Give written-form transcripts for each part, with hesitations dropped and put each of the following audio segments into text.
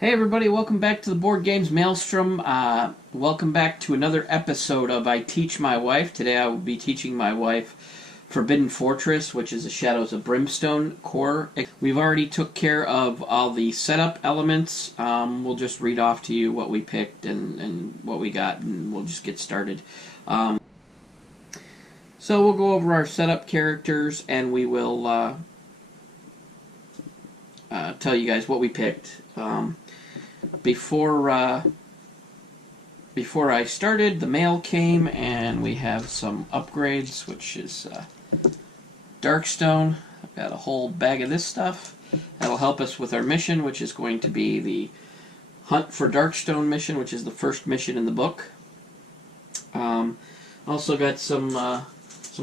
Hey everybody, welcome back to the Board Games Maelstrom. Welcome back to another episode of I Teach My Wife. Today I will be teaching my wife Forbidden Fortress, which is the Shadows of Brimstone core. We've already took care of all the setup elements. We'll just read off to you what we picked and what we got, and we'll just get started. So we'll go over our setup characters, and we will tell you guys what we picked. Before I started, the mail came, and we have some upgrades, which is Darkstone. I've got a whole bag of this stuff. That'll help us with our mission, which is going to be the Hunt for Darkstone mission, which is the first mission in the book. Also got some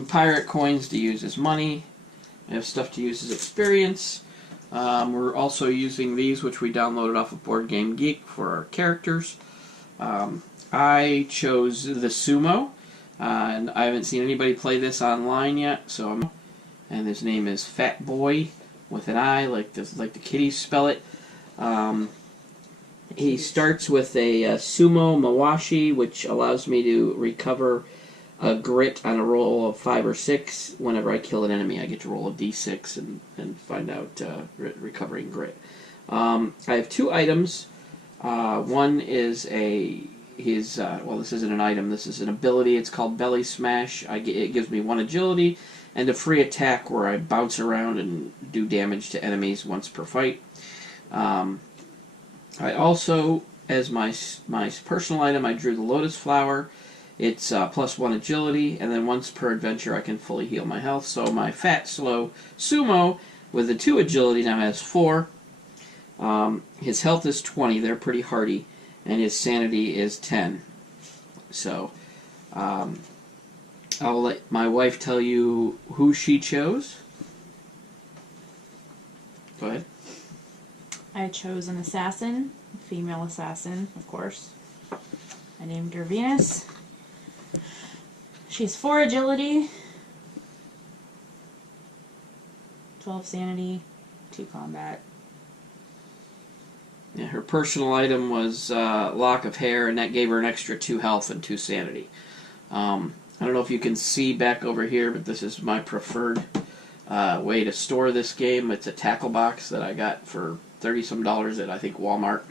pirate coins to use as money. I have stuff to use as experience. We're also using these, which we downloaded off of Board Game Geek, for our characters. I chose the Sumo, and I haven't seen anybody play this online yet. And his name is Fat Boy with an I, like the kitties spell it. He starts with a Sumo Mawashi, which allows me to recover a grit on a roll of 5 or 6. Whenever I kill an enemy, I get to roll a d6 and find out recovering grit. I have 2 items. One is well, this isn't an item, this is an ability. It's called Belly Smash. It gives me 1 agility and a free attack where I bounce around and do damage to enemies once per fight. I also, as my personal item, I drew the Lotus Flower. It's plus 1 agility, and then once per adventure I can fully heal my health. So my fat, slow Sumo with the 2 agility now has 4. His health is 20, they're pretty hardy, and his sanity is 10. So I'll let my wife tell you who she chose. Go ahead. I chose an assassin, a female assassin, of course. I named her Venus. She's 4 agility, 12 sanity, 2 combat. Yeah, her personal item was Lock of Hair, and that gave her an extra 2 health and 2 sanity. I don't know if you can see back over here, but this is my preferred way to store this game. It's a tackle box that I got for $30-some at, I think, Walmart.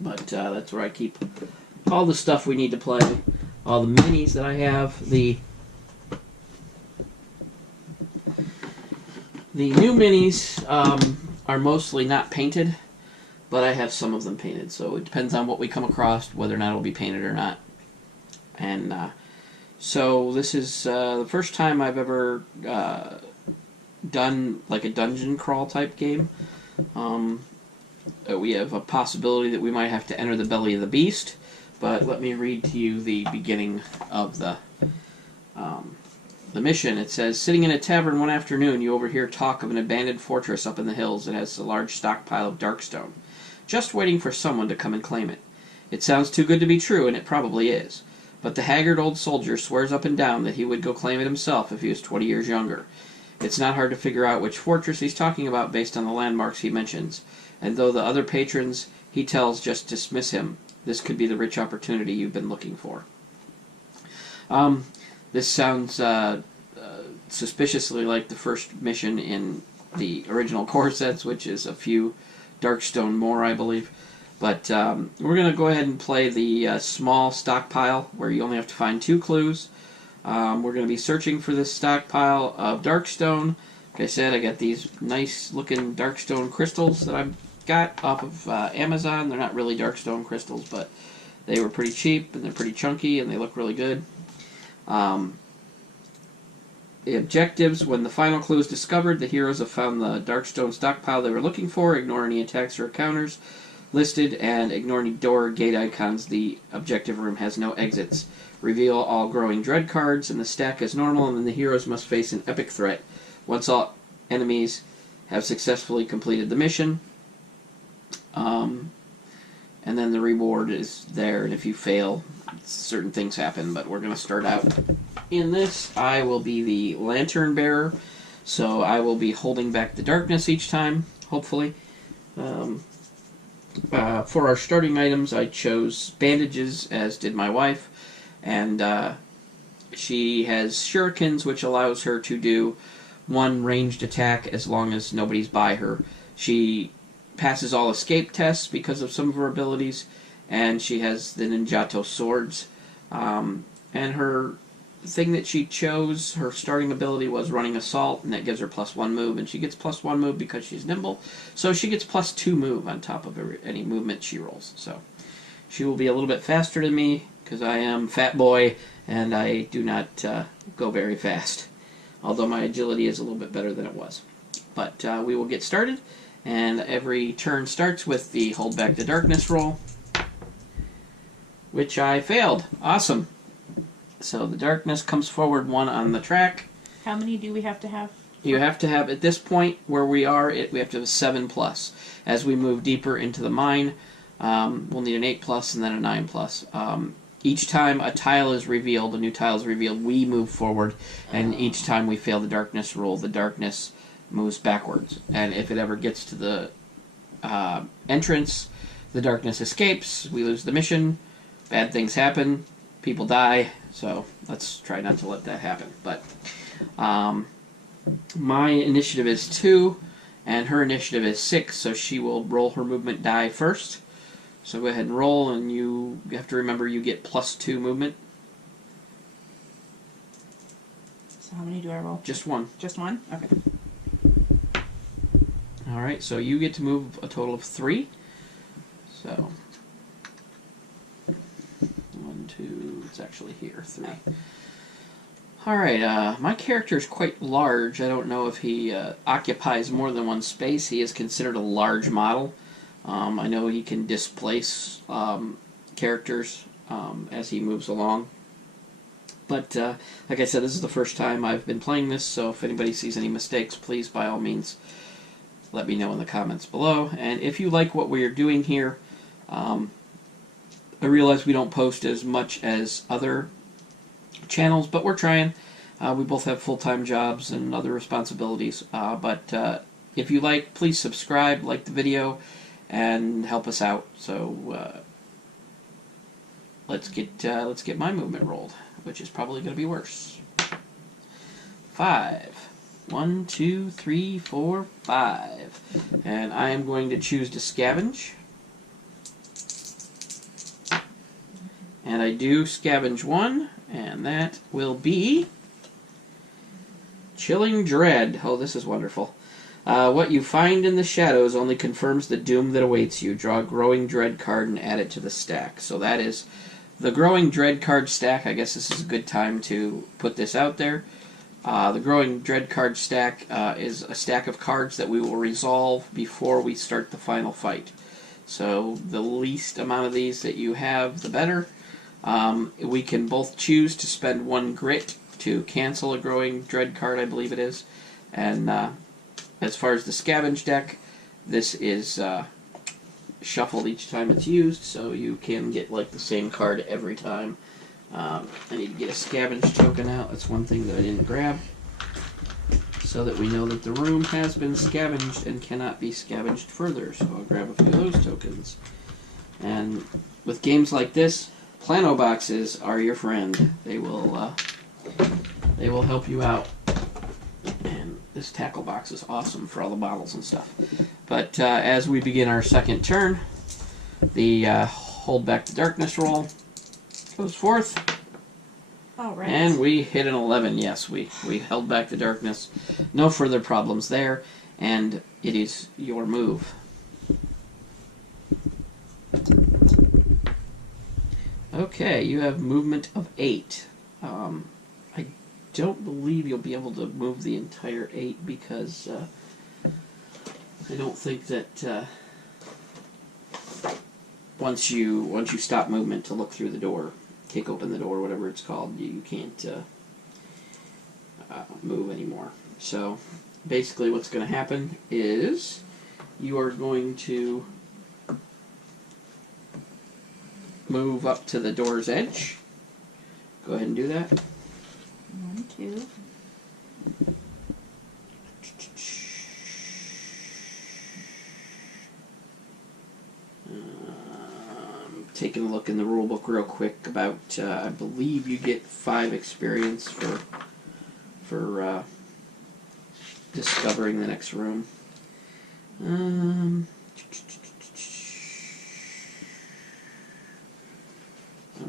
But that's where I keep all the stuff we need to play. All the minis that I have. The new minis are mostly not painted, but I have some of them painted. So it depends on what we come across, whether or not it'll be painted or not. And so this is the first time I've ever done like a dungeon crawl type game. We have a possibility that we might have to enter the belly of the beast. But let me read to you the beginning of the mission. It says, sitting in a tavern one afternoon, you overhear talk of an abandoned fortress up in the hills that has a large stockpile of Darkstone, just waiting for someone to come and claim it. It sounds too good to be true, and it probably is. But the haggard old soldier swears up and down that he would go claim it himself if he was 20 years younger. It's not hard to figure out which fortress he's talking about based on the landmarks he mentions, and though the other patrons he tells just dismiss him, this could be the rich opportunity you've been looking for. This sounds suspiciously like the first mission in the original core sets, which is a few Darkstone more, I believe. But we're going to go ahead and play the small stockpile, where you only have to find 2 clues. We're going to be searching for this stockpile of Darkstone. Like I said, I got these nice-looking Darkstone crystals that I've got off of Amazon. They're not really Darkstone crystals, but they were pretty cheap, and they're pretty chunky, and they look really good. The objectives: when the final clue is discovered, the heroes have found the Darkstone stockpile they were looking for. Ignore any attacks or encounters listed, and ignore any door or gate icons. The objective room has no exits. Reveal all growing dread cards, and the stack is normal, and then the heroes must face an epic threat once all enemies have successfully completed the mission. And then the reward is there, and if you fail, certain things happen. But we're going to start out in this. I will be the lantern bearer, so I will be holding back the darkness each time, hopefully. For our starting items, I chose bandages, as did my wife, and she has shurikens, which allows her to do one ranged attack as long as nobody's by her. She passes all escape tests because of some of her abilities, and she has the ninjato swords. And her thing that she chose, her starting ability was running assault, and that gives her +1 move, and she gets +1 move because she's nimble, so she gets +2 move on top of any movement she rolls. So she will be a little bit faster than me because I am fat boy and I do not go very fast, although my agility is a little bit better than it was. But we will get started, and every turn starts with the hold back the darkness roll, which I failed. Awesome. So the darkness comes forward 1 on the track. How many do we have to have? You have to have, at this point where we are, we have to have a 7+. As we move deeper into the mine, we'll need an 8+ and then a 9+. Each time a tile is revealed, a new tile is revealed, we move forward, and each time we fail the darkness roll, the darkness moves backwards. And if it ever gets to the entrance, the darkness escapes, we lose the mission, bad things happen, people die, so let's try not to let that happen. But my initiative is 2, and her initiative is 6, so she will roll her movement die first. So go ahead and roll, and you have to remember you get +2 movement. So how many do I roll? Just 1. Just 1? Okay. Alright, so you get to move a total of 3. So 1, 2, it's actually here, 3. Alright, my character is quite large. I don't know if he occupies more than one space. He is considered a large model. I know he can displace characters as he moves along. But, like I said, this is the first time I've been playing this, so if anybody sees any mistakes, please, by all means, let me know in the comments below. And if you like what we're doing here, I realize we don't post as much as other channels, but we're trying. We both have full-time jobs and other responsibilities. But if you like, please subscribe, like the video, and help us out. So let's get my movement rolled, which is probably going to be worse. 5. 1, 2, 3, 4, 5. And I am going to choose to scavenge. And I do scavenge 1, and that will be Chilling Dread. Oh, this is wonderful. What you find in the shadows only confirms the doom that awaits you. Draw a Growing Dread card and add it to the stack. So that is the Growing Dread card stack. I guess this is a good time to put this out there. The Growing Dread card stack is a stack of cards that we will resolve before we start the final fight. So the least amount of these that you have, the better. We can both choose to spend 1 grit to cancel a Growing Dread card, I believe it is. And as far as the scavenge deck, this is shuffled each time it's used, so you can get like the same card every time. I need to get a scavenge token out. That's one thing that I didn't grab, so that we know that the room has been scavenged and cannot be scavenged further. So I'll grab a few of those tokens. And with games like this, Plano boxes are your friend. They will help you out. And this tackle box is awesome for all the bottles and stuff. But as we begin our second turn, the hold back the darkness roll goes forth. All right. And we hit an 11. Yes, we held back the darkness. No further problems there. And it is your move. Okay, you have movement of 8. I don't believe you'll be able to move the entire 8 because I don't think that once you stop movement to look through the door, kick open the door, whatever it's called, you can't move anymore. So basically what's going to happen is you are going to move up to the door's edge. Go ahead and do that. 1, 2. taking a look in the rulebook real quick about, I believe you get 5 experience for discovering the next room. I'm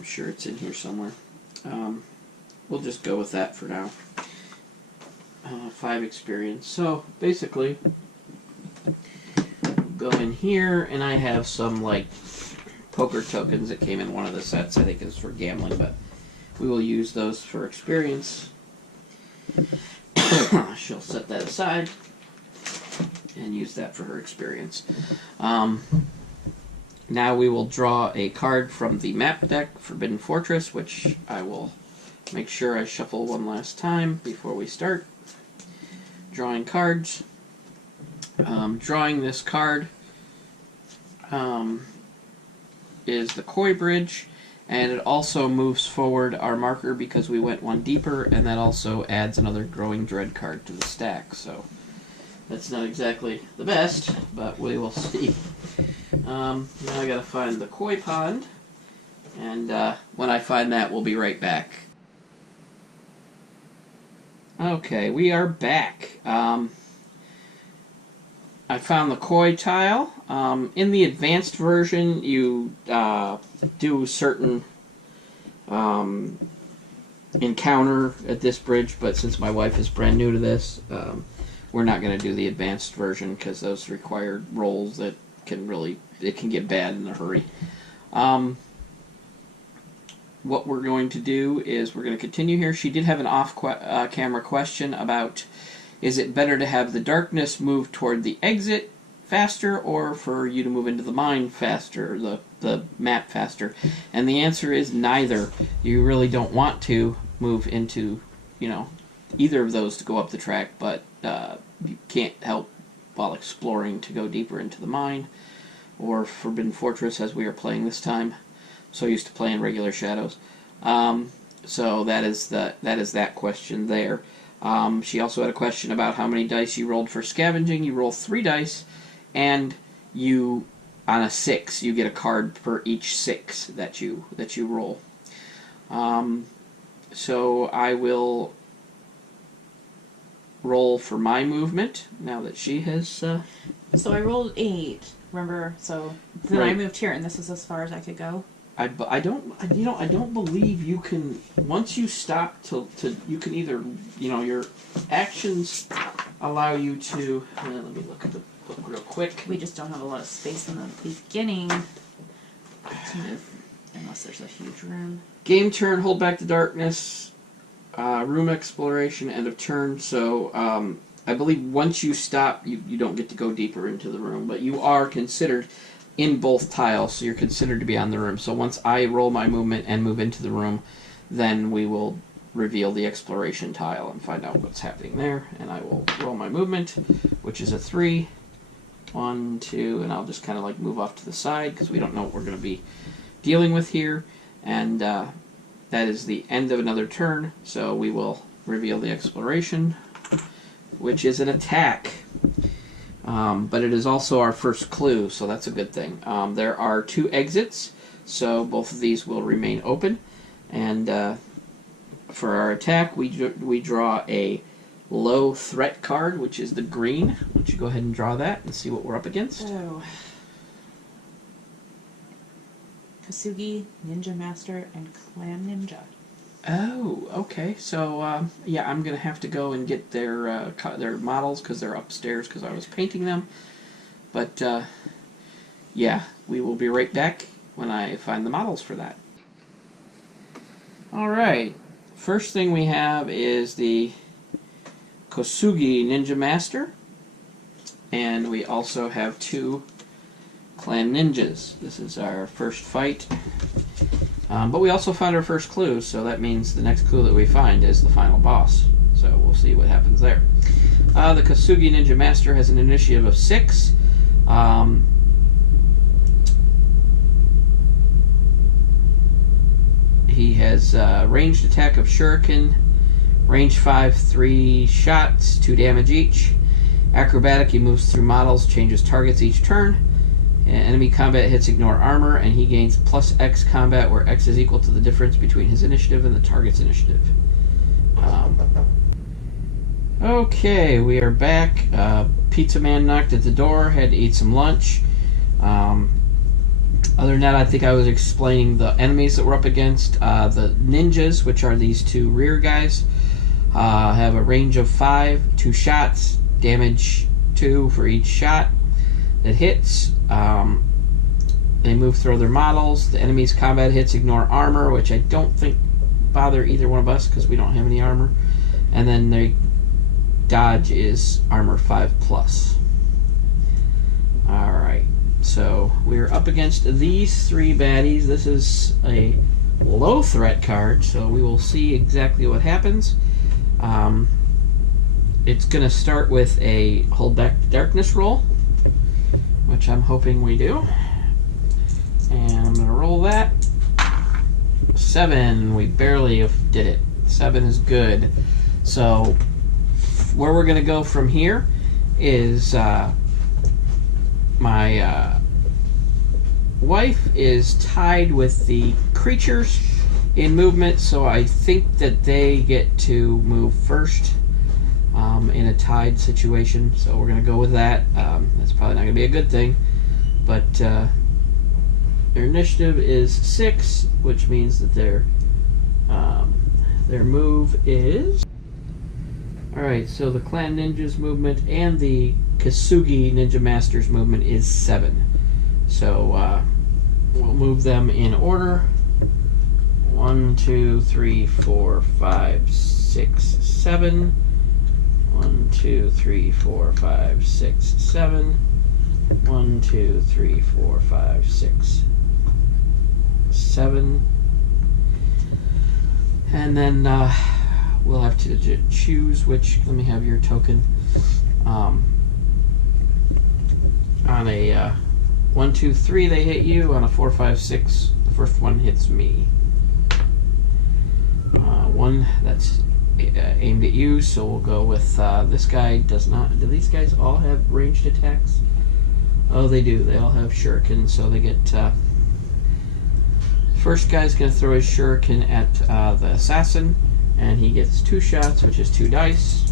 sure it's in here somewhere. We'll just go with that for now. 5 experience. So basically, go in here, and I have some like poker tokens that came in one of the sets. I think it's for gambling, but we will use those for experience. She'll set that aside and use that for her experience. Now we will draw a card from the map deck, Forbidden Fortress, which I will make sure I shuffle one last time before we start. Drawing cards. Drawing this card is the Koi Bridge, and it also moves forward our marker because we went one deeper, and that also adds another Growing Dread card to the stack. So that's not exactly the best, but we will see. Now I gotta find the Koi Pond, and when I find that, we'll be right back. Okay, we are back. I found the Koi tile. In the advanced version, you do certain encounter at this bridge, but since my wife is brand new to this, we're not going to do the advanced version because those require rolls that it can get bad in a hurry. What we're going to do is we're going to continue here. She did have an off-camera question about, is it better to have the darkness move toward the exit faster or for you to move into the mine faster, the map faster? And the answer is neither. You really don't want to move into, either of those to go up the track, but you can't help while exploring to go deeper into the mine or Forbidden Fortress as we are playing this time. So used to playing regular Shadows. So that is that question there. She also had a question about how many dice you rolled for scavenging. You roll 3 dice, and you, on a 6, you get a card per each 6 that you roll. So I will roll for my movement now that she has. So I rolled 8. Remember? So then right. I moved here, and this is as far as I could go. I don't believe you can, once you stop to you can either, your actions allow you to, let me look at the book real quick. We just don't have a lot of space in the beginning to move, unless there's a huge room. Game turn, hold back the darkness, room exploration, end of turn. So I believe once you stop, you don't get to go deeper into the room, but you are considered in both tiles, so you're considered to be on the room. So once I roll my movement and move into the room, then we will reveal the exploration tile and find out what's happening there. And I will roll my movement, which is a 3. 1, 2, and I'll just kind of like move off to the side because we don't know what we're going to be dealing with here. And that is the end of another turn, so we will reveal the exploration, which is an attack. But it is also our first clue, so that's a good thing. There are 2 exits, so both of these will remain open. And for our attack, we draw a low threat card, which is the green. Why don't you go ahead and draw that and see what we're up against? Oh. Kosugi, Ninja Master, and Clan Ninja. Oh, okay. So, yeah, I'm going to have to go and get their models because they're upstairs because I was painting them. But, yeah, we will be right back when I find the models for that. Alright. First thing we have is the Kosugi Ninja Master. And we also have 2 Clan Ninjas. This is our first fight. But we also found our first clue, so that means the next clue that we find is the final boss. So we'll see what happens there. The Kosugi Ninja Master has an initiative of 6. He has ranged attack of Shuriken, range 5, 3 shots, 2 damage each. Acrobatic, he moves through models, changes targets each turn. Enemy combat hits ignore armor, and he gains plus X combat, where X is equal to the difference between his initiative and the target's initiative. Okay, we are back. Pizza man knocked at the door, had to eat some lunch. Other than that, I think I was explaining the enemies that we're up against. The ninjas, which are these two rear guys, have a range of 5, 2 shots, damage 2 for each shot that hits. They move through their models. The enemy's combat hits ignore armor, which I don't think bother either one of us because we don't have any armor. And then their dodge is armor 5+. Alright, so we're up against these 3 baddies. This is a low threat card, so we will see exactly what happens. It's going to start with a hold back darkness roll, which I'm hoping we do. And I'm going to roll that. 7. We barely did it. 7 is good. So where we're going to go from here is my wife is tied with the creatures in movement, so I think that they get to move first in a tied situation. So we're going to go with that. That's probably not going to be a good thing, but their initiative is 6, which means that their move is... Alright, so the Clan Ninja's movement and the Kosugi Ninja Master's movement is 7. So we'll move them in order. 1, 2, 3, 4, 5, 6, 7. 1, 2, 3, 4, 5, 6, 7. 1, 2, 3, 4, 5, 6, 7. And then we'll have to choose which. Let me have your token. On a 1, 2, 3, they hit you. On a 4, 5, 6, the first one hits me. 1 that's aimed at you, so we'll go with this guy. Does not. Do these guys all have ranged attacks? Oh, they do. They all have shurikens, so they get. First guy's going to throw his shuriken at the assassin, and he gets 2 shots, which is 2 dice.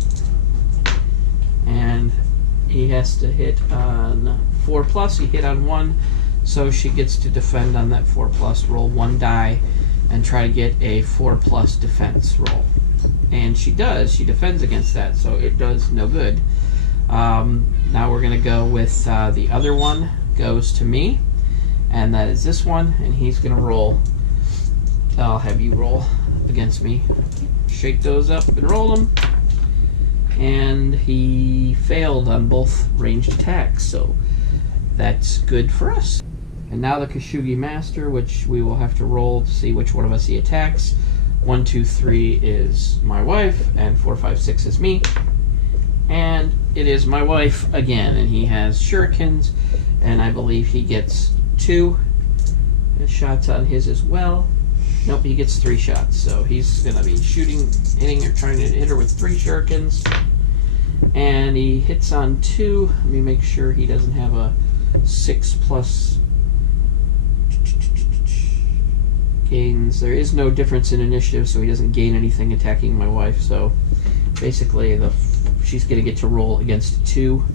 And he has to hit on 4+. He hit on 1, so she gets to defend on that 4+. Roll 1 die and try to get a 4+ defense roll. And she does. She defends against that, so it does no good. Now we're going to go with the other one goes to me, and that is this one, and he's going to roll. I'll have you roll against me. Shake those up and roll them. And he failed on both ranged attacks, so that's good for us. And now the Kosugi Master, which we will have to roll to see which one of us he attacks. 1, 2, 3 is my wife, and 4, 5, 6 is me. And it is my wife again, and he has shurikens, and I believe he gets 2 shots on his as well. Nope, he gets 3 shots, so he's going to be hitting or trying to hit her with 3 shurikens. And he hits on 2. Let me make sure he doesn't have a 6+ gains. There is no difference in initiative, so he doesn't gain anything attacking my wife. So basically, she's going to get to roll against 2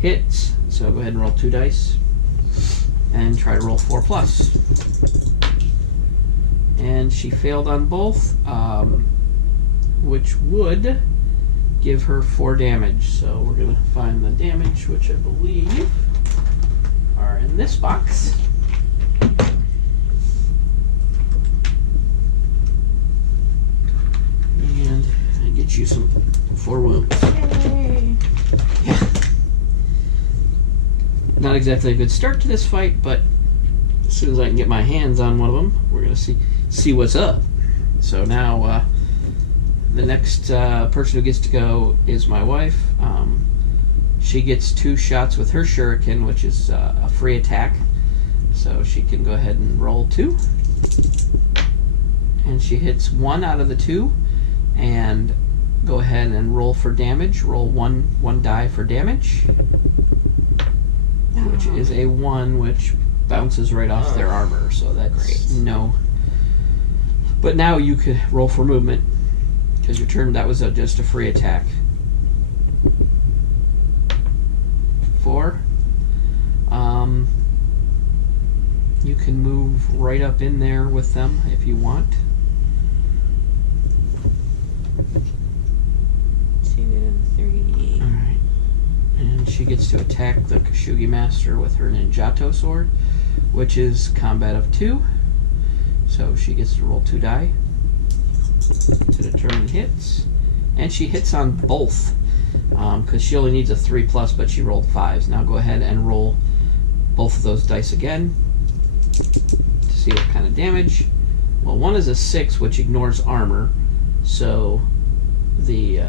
hits. So go ahead and roll 2 dice and try to roll 4+. And she failed on both, which would give her 4 damage. So we're going to find the damage, which I believe are in this box. And I get you some 4 wounds. Yay! Yeah. Not exactly a good start to this fight, but as soon as I can get my hands on one of them, we're going to see what's up. So now the next person who gets to go is my wife. She gets 2 shots with her shuriken, which is a free attack. So she can go ahead and roll 2. And she hits 1 out of the 2. And go ahead and roll for damage. Roll one die for damage. which is a 1, which bounces right off their armor. So that's Great. no. But now you could roll for movement because your turn. That was just a free attack. 4. You can move right up in there with them if you want. 2, 3. Alright. And she gets to attack the Kosugi Master with her Ninjato sword, which is combat of 2. So she gets to roll 2 die to determine hits. And she hits on both, because she only needs a 3+, but she rolled 5s. Now go ahead and roll both of those dice again to see what kind of damage. Well, one is a 6, which ignores armor, so the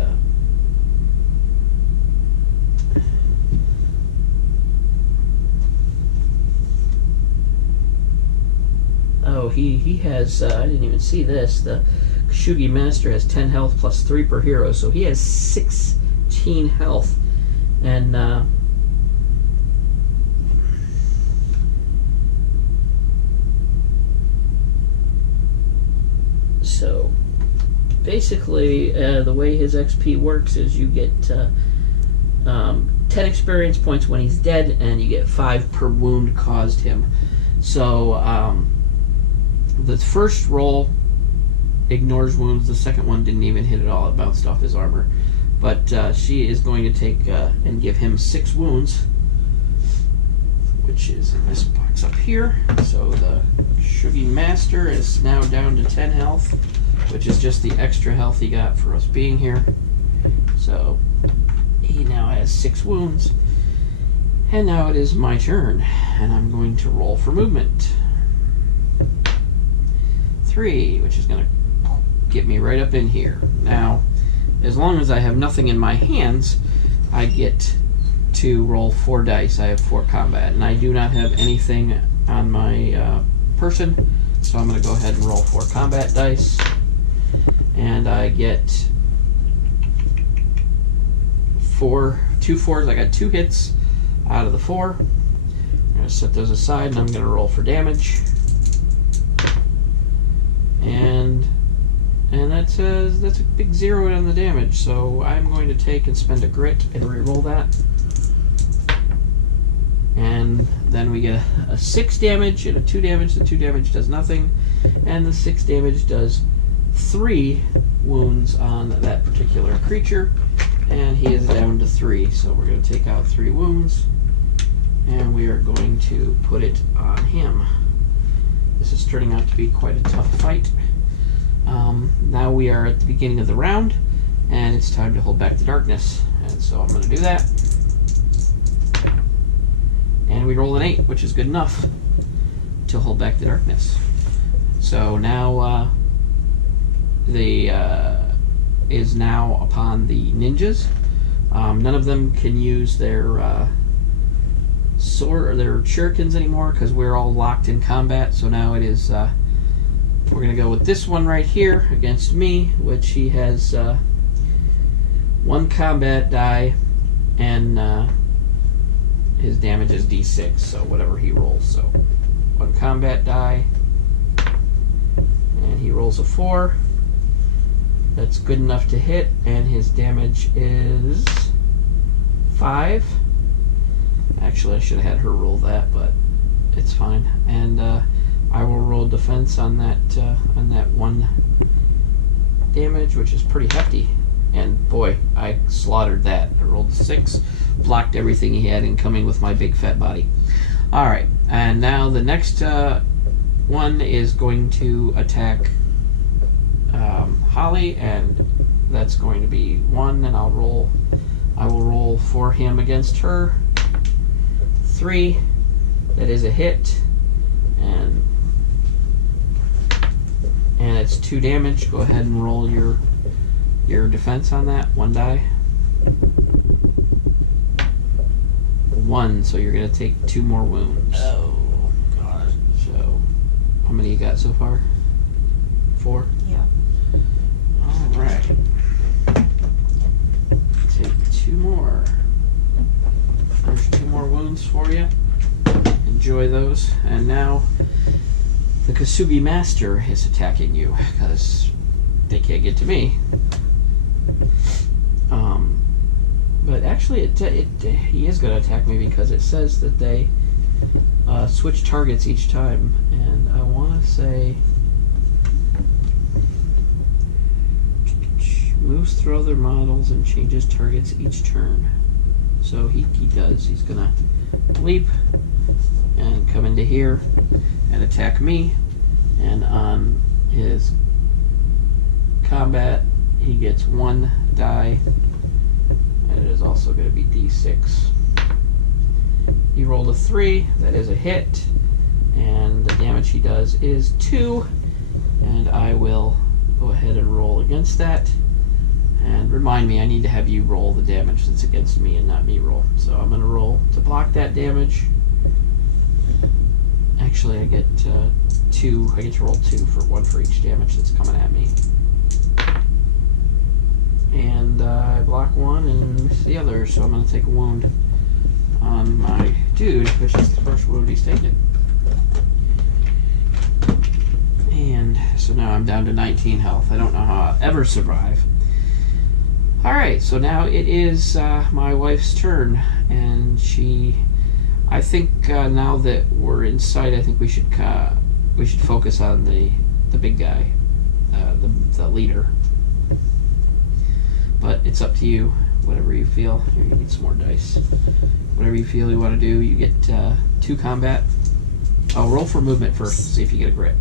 oh, he has I didn't even see this. The Kosugi Master has 10 health plus 3 per hero, so he has 16 health, and so basically the way his XP works is you get 10 experience points when he's dead, and you get 5 per wound caused him. So the first roll ignores wounds. The second one didn't even hit at all. It bounced off his armor. But she is going to take and give him 6 wounds, which is in this box up here. So the Kosugi Master is now down to 10 health, which is just the extra health he got for us being here. So he now has 6 wounds. And now it is my turn, and I'm going to roll for movement. 3, which is going to get me right up in here. Now, as long as I have nothing in my hands, I get to roll 4 dice. I have 4 combat, and I do not have anything on my person, so I'm going to go ahead and roll 4 combat dice, and I get 2 4s. I got 2 hits out of the 4. I'm going to set those aside, and I'm going to roll for damage. And that's a big 0 on the damage, so I'm going to take and spend a grit and re-roll that. And then we get a 6 damage and a 2 damage. The 2 damage does nothing, and the 6 damage does 3 wounds on that particular creature, and he is down to 3. So we're going to take out 3 wounds, and we are going to put it on him. This is turning out to be quite a tough fight. Now we are at the beginning of the round, and it's time to hold back the darkness. And so I'm going to do that. And we roll an 8, which is good enough to hold back the darkness. So now is now upon the ninjas. None of them can use their sword or their shurikens anymore because we're all locked in combat. So now it is we're gonna go with this one right here against me, which he has 1 combat die, and his damage is d6, so whatever he rolls. So 1 combat die, and he rolls a 4. That's good enough to hit, and his damage is 5. Actually, I should have had her roll that, but it's fine. And I will roll defense on that 1 damage, which is pretty hefty. And boy, I slaughtered that. I rolled a 6, blocked everything he had incoming with my big fat body. All right, and now the next one is going to attack Holly, and that's going to be 1, and I will roll for him against her. 3, that is a hit, and it's 2 damage. Go ahead and roll your defense on that. 1 die. 1, so you're gonna take 2 more wounds. Oh, God. So, how many you got so far? 4? Yeah. Alright. Take 2 more. First 2 more wounds for you. Enjoy those. And now the Kosugi Master is attacking you because they can't get to me. But actually, he is going to attack me because it says that they switch targets each time. And I want to say moves through other models and changes targets each turn. So he does. He's going to leap and come into here and attack me. And on his combat, he gets 1 die. And it is also going to be D6. He rolled a 3. That is a hit. And the damage he does is 2. And I will go ahead and roll against that. And remind me, I need to have you roll the damage that's against me and not me roll. So I'm going to roll to block that damage. Actually, I get 2. I get to roll 2 for 1 for each damage that's coming at me. And I block 1 and miss the other, so I'm going to take a wound on my dude, which is the first wound he's taken. And so now I'm down to 19 health. I don't know how I'll ever survive. Alright, so now it is my wife's turn, and I think now that we're inside, I think we should focus on the big guy, the leader. But it's up to you, whatever you feel. Here, you need some more dice. Whatever you feel you want to do, you get 2 combat. Oh, roll for movement first, see if you get a grit.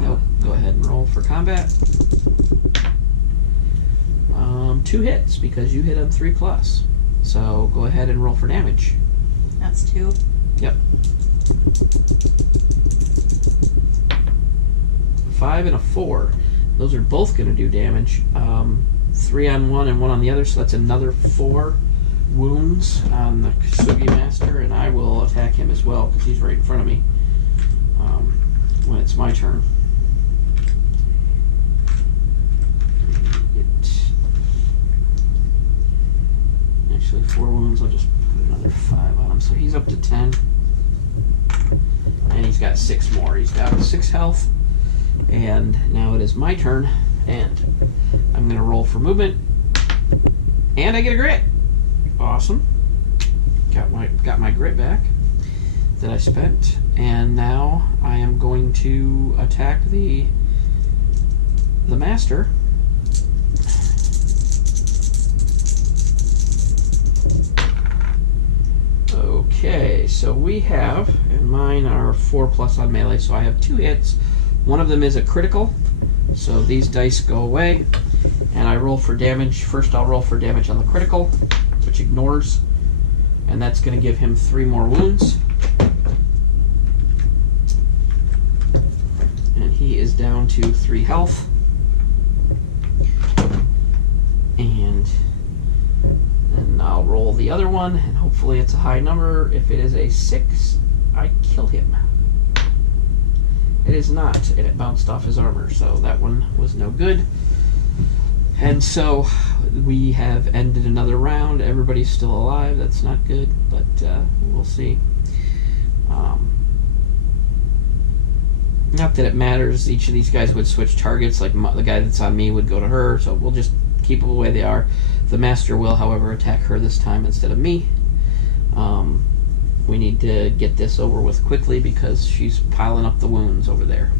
Nope, go ahead and roll for combat. 2 hits, because you hit on 3+. So go ahead and roll for damage. That's 2. Yep. 5 and a 4. Those are both going to do damage. 3 on one and 1 on the other, so that's another 4 wounds on the Kosugi Master, and I will attack him as well because he's right in front of me when it's my turn. Actually, 4 wounds. I'll just put another 5 on him, so he's up to 10, and he's got 6 more. He's got 6 health. And now it is my turn, and I'm going to roll for movement, and I get a grit. Awesome. Got my grit back that I spent, and now I am going to attack the master. Okay, so we have, and mine are 4+ on melee, so I have 2 hits. One of them is a critical, so these dice go away, and I roll for damage. First I'll roll for damage on the critical, which ignores, and that's going to give him 3 more wounds. And he is down to 3 health. And then I'll roll the other one, and hopefully it's a high number. If it is a 6, I kill him. It is not, and it bounced off his armor, so that one was no good. And so we have ended another round. Everybody's still alive. That's not good, but we'll see. Not that it matters. Each of these guys would switch targets. Like the guy that's on me would go to her, so we'll just keep them the way they are. The master will, however, attack her this time instead of me. We need to get this over with quickly because she's piling up the wounds over there.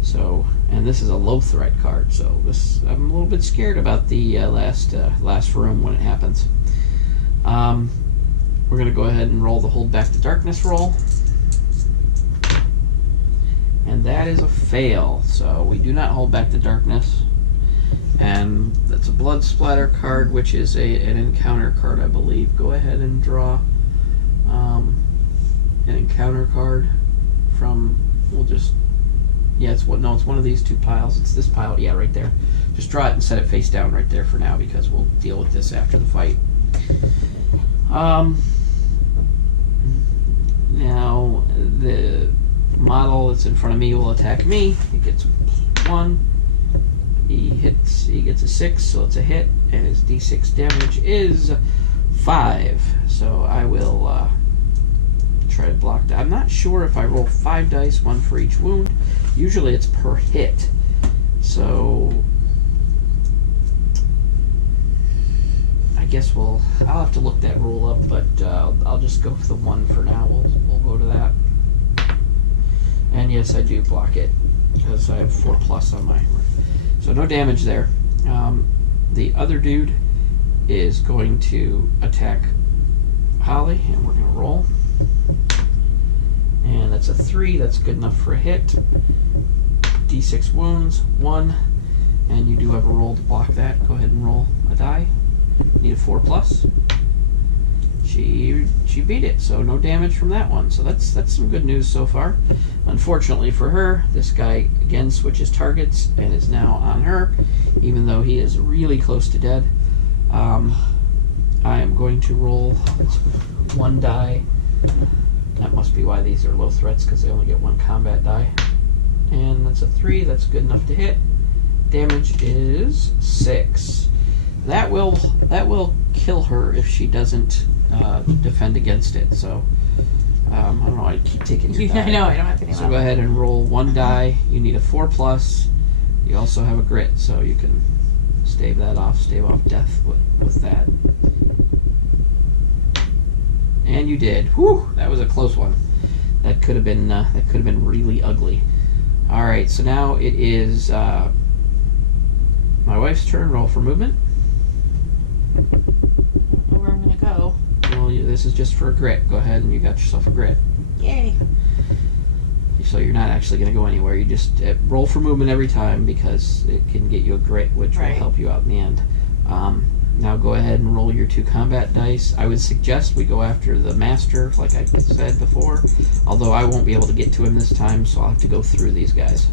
So, and this is a low threat card, so I'm a little bit scared about the last room when it happens. We're going to go ahead and roll the hold back to darkness roll. And that is a fail, so we do not hold back the darkness. And that's a blood splatter card, which is an encounter card, I believe. Go ahead and draw an encounter card from, it's one of these 2 piles. It's this pile, yeah, right there. Just draw it and set it face down right there for now, because we'll deal with this after the fight. Now the model that's in front of me will attack me. He gets 1. He gets a 6, so it's a hit, and his d6 damage is 5. So I will try to block that. I'm not sure if I roll 5 dice, 1 for each wound. Usually it's per hit. So I guess I'll have to look that rule up, but I'll just go for the 1 for now. We'll go to that. And yes, I do block it because I have 4+ on mine. So no damage there. The other dude is going to attack Holly, and we're going to roll. And that's a 3. That's good enough for a hit. D6 wounds, 1. And you do have a roll to block that. Go ahead and roll a die. Need a 4+. She beat it, so no damage from that one. So that's some good news so far. Unfortunately for her, this guy again switches targets and is now on her, even though he is really close to dead. I am going to roll 1 die. That must be why these are low threats, because they only get 1 combat die. And that's a 3. That's good enough to hit. Damage is 6. That will kill her if she doesn't defend against it. So I don't know. I keep taking your die. I know. I don't have any. So go ahead and roll 1 die. You need a 4+. You also have a grit, so you can stave off death with that. And you did. Whew! That was a close one. That could have been really ugly. All right. So now it is my wife's turn. Roll for movement. I don't know where I'm gonna go. Well, this is just for a grit. Go ahead and you got yourself a grit. Yay! So you're not actually going to go anywhere. You just roll for movement every time because it can get you a grit, which will help you out in the end. Now go ahead and roll your 2 combat dice. I would suggest we go after the master, like I said before, although I won't be able to get to him this time, so I'll have to go through these guys.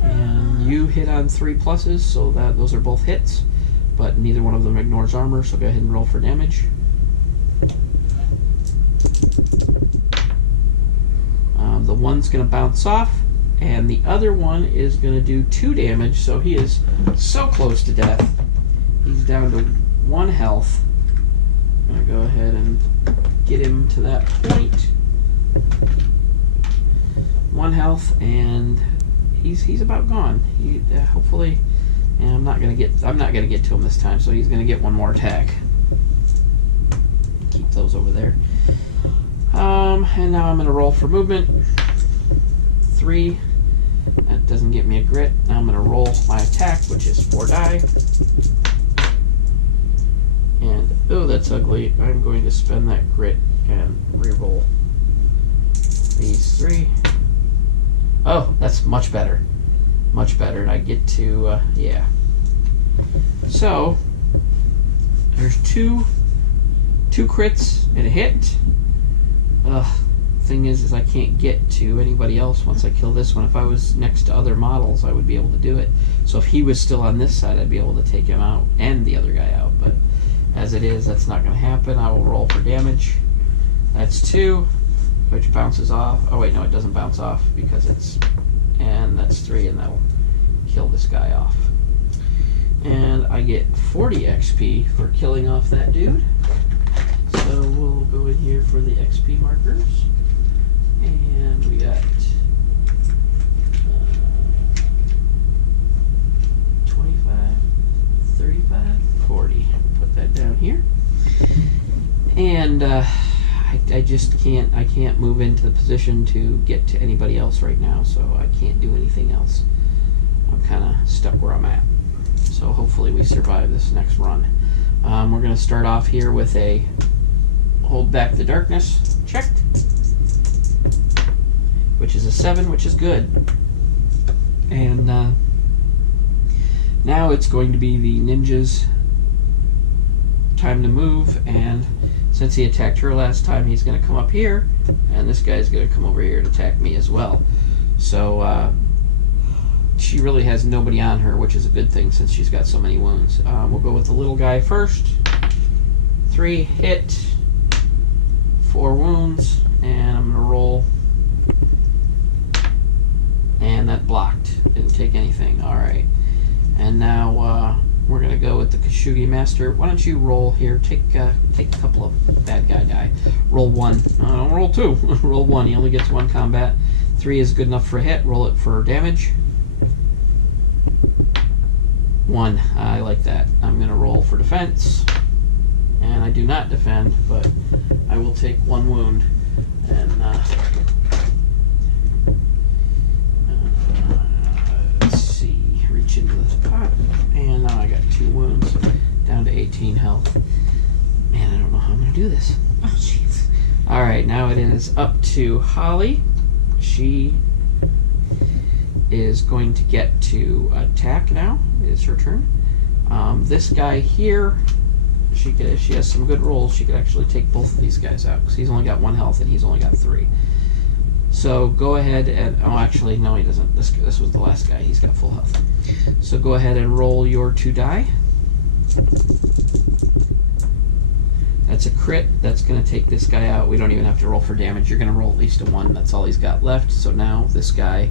And you hit on 3 pluses, so those are both hits, but neither one of them ignores armor, so go ahead and roll for damage. The one's going to bounce off, and the other one is going to do 2 damage, so he is so close to death. He's down to 1 health. I'm going to go ahead and get him to that point. 1 health, and he's about gone. Hopefully, and I'm not going to get to him this time, so he's going to get 1 more attack. Keep those over there. And now I'm going to roll for movement. 3. That doesn't get me a grit. Now I'm going to roll my attack, which is 4 die. And, oh, that's ugly. I'm going to spend that grit and re-roll these 3. Oh, that's much better. Much better. And I get to, yeah. So, there's two crits and a hit. Thing is I can't get to anybody else once I kill this one. If I was next to other models, I would be able to do it. So if he was still on this side, I'd be able to take him out and the other guy out. But as it is, that's not going to happen. I will roll for damage. That's 2, which bounces off. Oh wait, no, it doesn't bounce off because it's... And that's 3, and that'll kill this guy off. And I get 40 XP for killing off that dude. So we'll go in here for the XP markers. And we got 25, 35, 40. Put that down here. And I just can't move into the position to get to anybody else right now, so I can't do anything else. I'm kind of stuck where I'm at. So hopefully we survive this next run. We're going to start off here with a hold back the darkness check, which is a 7, which is good. And now it's going to be the ninja's time to move, and since he attacked her last time, he's going to come up here, and this guy's going to come over here and attack me as well. So she really has nobody on her, which is a good thing since she's got so many wounds. We'll go with the little guy first. 3 hit, 4 wounds, and I'm going to roll. And that blocked. Didn't take anything. Alright. And now we're gonna go with the Kosugi Master. Why don't you roll here? Take a couple of bad guy die. Roll 1. Don't roll 2. Roll 1. He only gets 1 combat. 3 is good enough for a hit. Roll it for damage. 1. I like that. I'm gonna roll for defense, and I do not defend, but I will take 1 wound. And let's see. Reach into the pot, and now I got 2 wounds, down to 18 health. Man, I don't know how I'm gonna do this. Oh, jeez. All right, now it is up to Holly. She is going to get to attack now. It is her turn. This guy here, she has some good rolls. She could actually take both of these guys out because he's only got 1 health and he's only got 3. So go ahead and, oh, actually, no, he doesn't. This was the last guy. He's got full health. So go ahead and roll your 2 die. That's a crit. That's going to take this guy out. We don't even have to roll for damage. You're going to roll at least a 1. That's all he's got left. So now this guy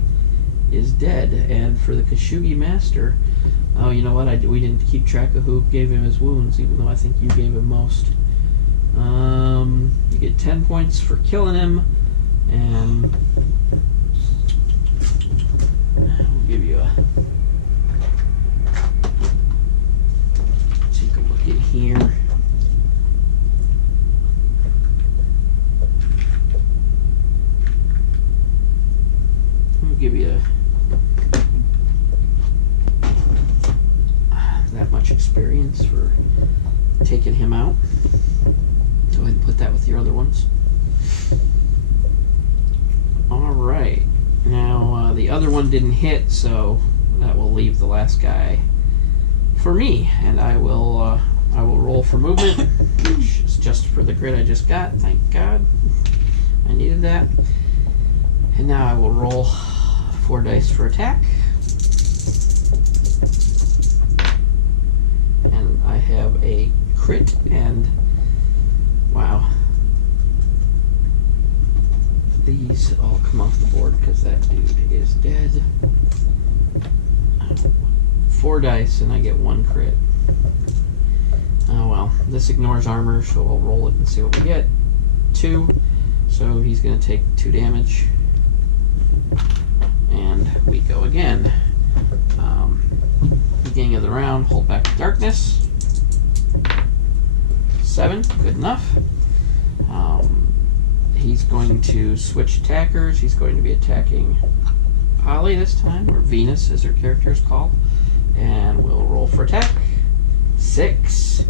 is dead. And for the Kosugi Master, oh, you know what? We didn't keep track of who gave him his wounds, even though I think you gave him most. You get 10 points for killing him, and we'll give you a... Take a look at here. We'll give you that much experience for taking him out. Go ahead and put that with your other ones. Alright. Now, the other one didn't hit, so that will leave the last guy for me. And I will roll for movement, which is just for the grid I just got. Thank God. I needed that. And now I will roll 4 dice for attack. And I have a crit, and wow. These all come off the board because that dude is dead. 4 dice and I get 1 crit. Oh well, this ignores armor, so I'll roll it and see what we get. 2, so he's going to take 2 damage. And we go again. Beginning of the round, hold back to darkness. 7, good enough. He's going to switch attackers. He's going to be attacking Holly this time, or Venus as her character is called. And we'll roll for attack. 6.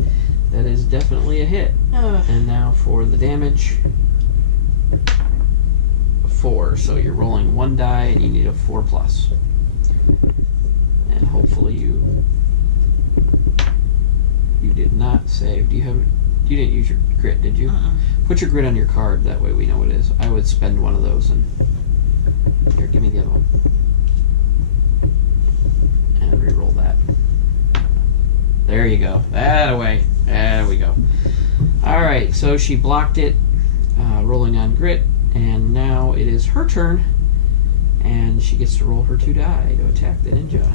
That is definitely a hit. Ugh. And now for the damage. 4. So you're rolling 1 die and you need a 4+. And hopefully you did not save. You didn't use your grit, did you? Put your grit on your card, that way we know what it is. I would spend one of those and here, give me the other one. And re-roll that. There you go. That away. There we go. Alright, so she blocked it, rolling on grit, and now it is her turn, and she gets to roll her 2 die to attack the ninja.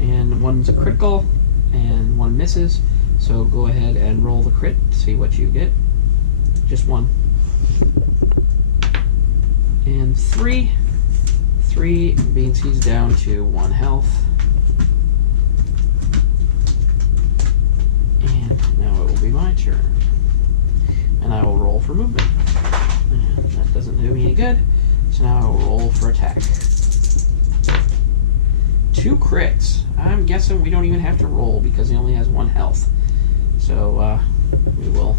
And one's a critical, and 1 misses, so go ahead and roll the crit to see what you get. Just 1. And 3. 3 means he's down to 1 health. And now it will be my turn. And I will roll for movement. And that doesn't do me any good, so now I will roll for attack. 2 crits. I'm guessing we don't even have to roll because he only has 1 health. So we will,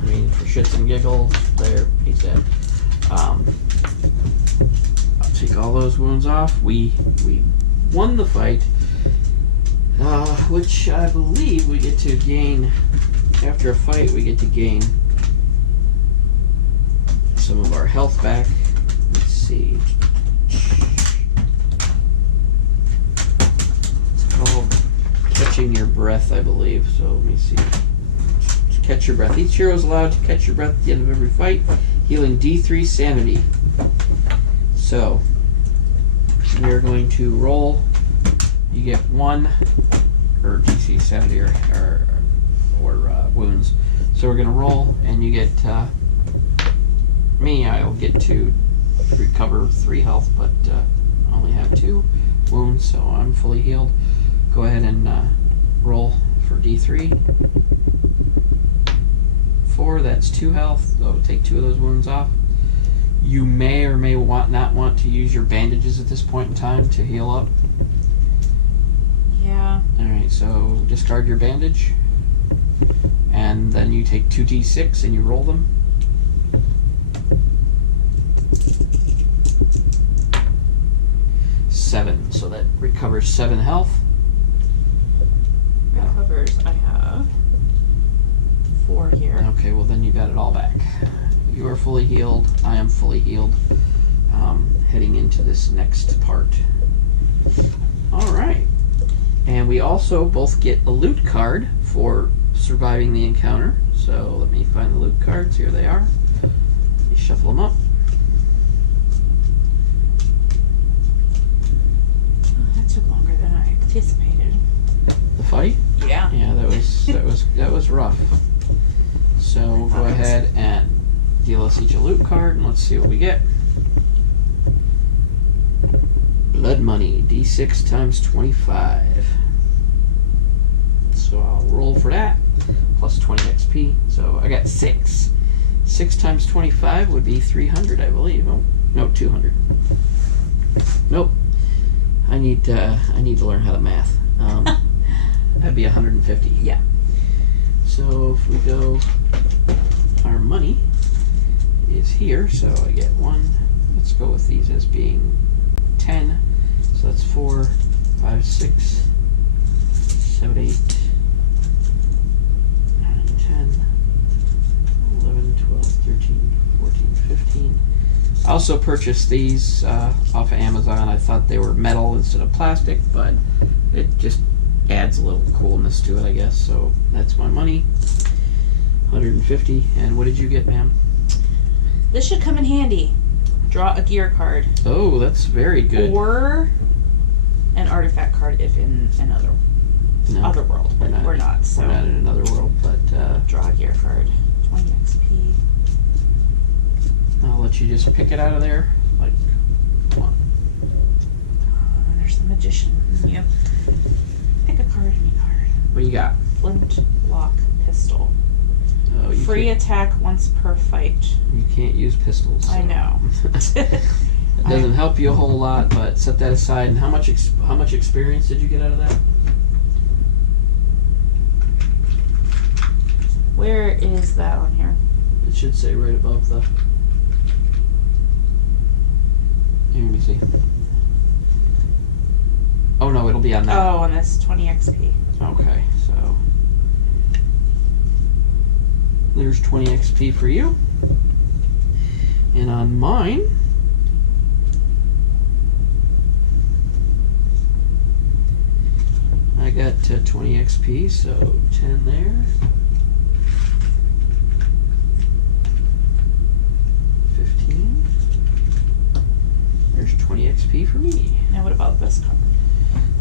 I mean, for shits and giggles, there, he's dead. I'll take all those wounds off. We won the fight, which I believe we get to gain, after a fight we get to gain some of our health back. Let's see. It's called catching your breath, I believe. So let me see. Catch your breath. Each hero is allowed to catch your breath at the end of every fight, healing D3 sanity. So we are going to roll you get 1 or DC sanity or wounds. So we're gonna roll, and you get me. I'll get to recover 3 health, but I only have 2 wounds, so I'm fully healed. Go ahead and roll for D3. 4. That's 2 health. So take 2 of those wounds off. You may or may not want to use your bandages at this point in time to heal up. Yeah. Alright, so discard your bandage. And then you take 2d6 and you roll them. Seven, so that recovers 7 health. Recovers, I have 4 here. Okay, well then you got it all back. You are fully healed. I am fully healed. Heading into this next part. Alright. And we also both get a loot card for surviving the encounter. So let me find the loot cards. Here they are. You shuffle them up. Oh, that took longer than I anticipated. The fight? Yeah. Yeah, that was rough. So go ahead and deal us each a loot card, and let's see what we get. Blood money, D6 times 25. So I'll roll for that, plus 20 XP. So I got 6. 6 times 25 would be 300, I believe. Oh, no, 200. Nope. I need to learn how to math. That'd be 150. Yeah. So if we go, our money is here, so I get 1. Let's go with these as being 10. So that's 4, 5, 6, 7, 8, 9, 10, 11, 12, 13, 14, 15. I also purchased these off of Amazon. I thought they were metal instead of plastic, but it just adds a little coolness to it, I guess. So that's my money. 150. And what did you get, ma'am? This should come in handy. Draw a gear card. Oh, that's very good. Or an artifact card if in another other world. But we're not, so. We're not in another world, but draw a gear card. 20 XP. I'll let you just pick it out of there. Like, come on. There's the magician. Yep. Pick a card, any card. What you got? Flint lock pistol. Oh, Free attack once per fight. You can't use pistols. So. I know. It doesn't help you a whole lot, but set that aside. And how much experience did you get out of that? Where is that on here? It should say right above the. Here, let me see. Oh no, it'll be on that. Oh, on this 20 XP. Okay, so there's 20 XP for you. And on mine, I got 20 XP, so 10 there. 15. There's 20 XP for me. Now what about this card?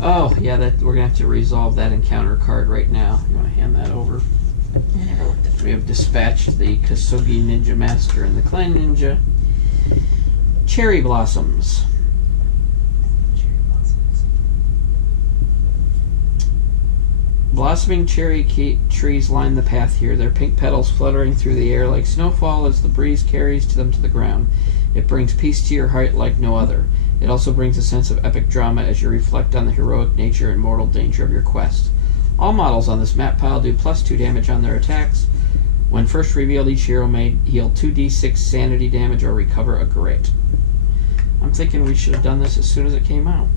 Oh, yeah, that we're going to have to resolve that encounter card right now. You want to hand that over? I never looked at We have dispatched the Kosugi Ninja Master and the Clan Ninja. Cherry Blossoms. cherry blossoms. Blossoming cherry trees line the path here, their pink petals fluttering through the air like snowfall as the breeze carries them to the ground. It brings peace to your heart like no other. It also brings a sense of epic drama as you reflect on the heroic nature and mortal danger of your quest. All models on this map pile do +2 damage on their attacks. When first revealed, each hero may heal 2d6 sanity damage or recover a grit. I'm thinking we should have done this as soon as it came out,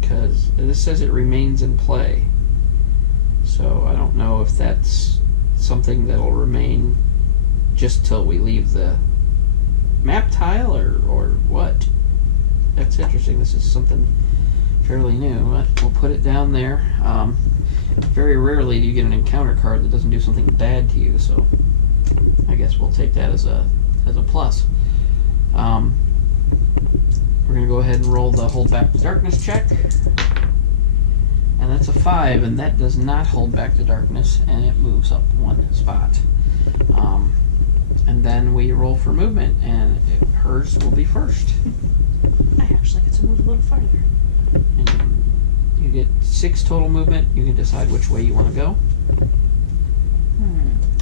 because this says it remains in play. So I don't know if that's something that'll remain just till we leave the map tile or what. That's interesting. This is something fairly new. But we'll put it down there. Very rarely do you get an encounter card that doesn't do something bad to you, so I guess we'll take that as a plus. We're going to go ahead and roll the Hold Back the Darkness check. That's a 5, and that does not hold back the darkness, and it moves up 1 spot. And then we roll for movement, and hers will be first. I actually get to move a little farther. And you get 6 total movement. You can decide which way you want to go.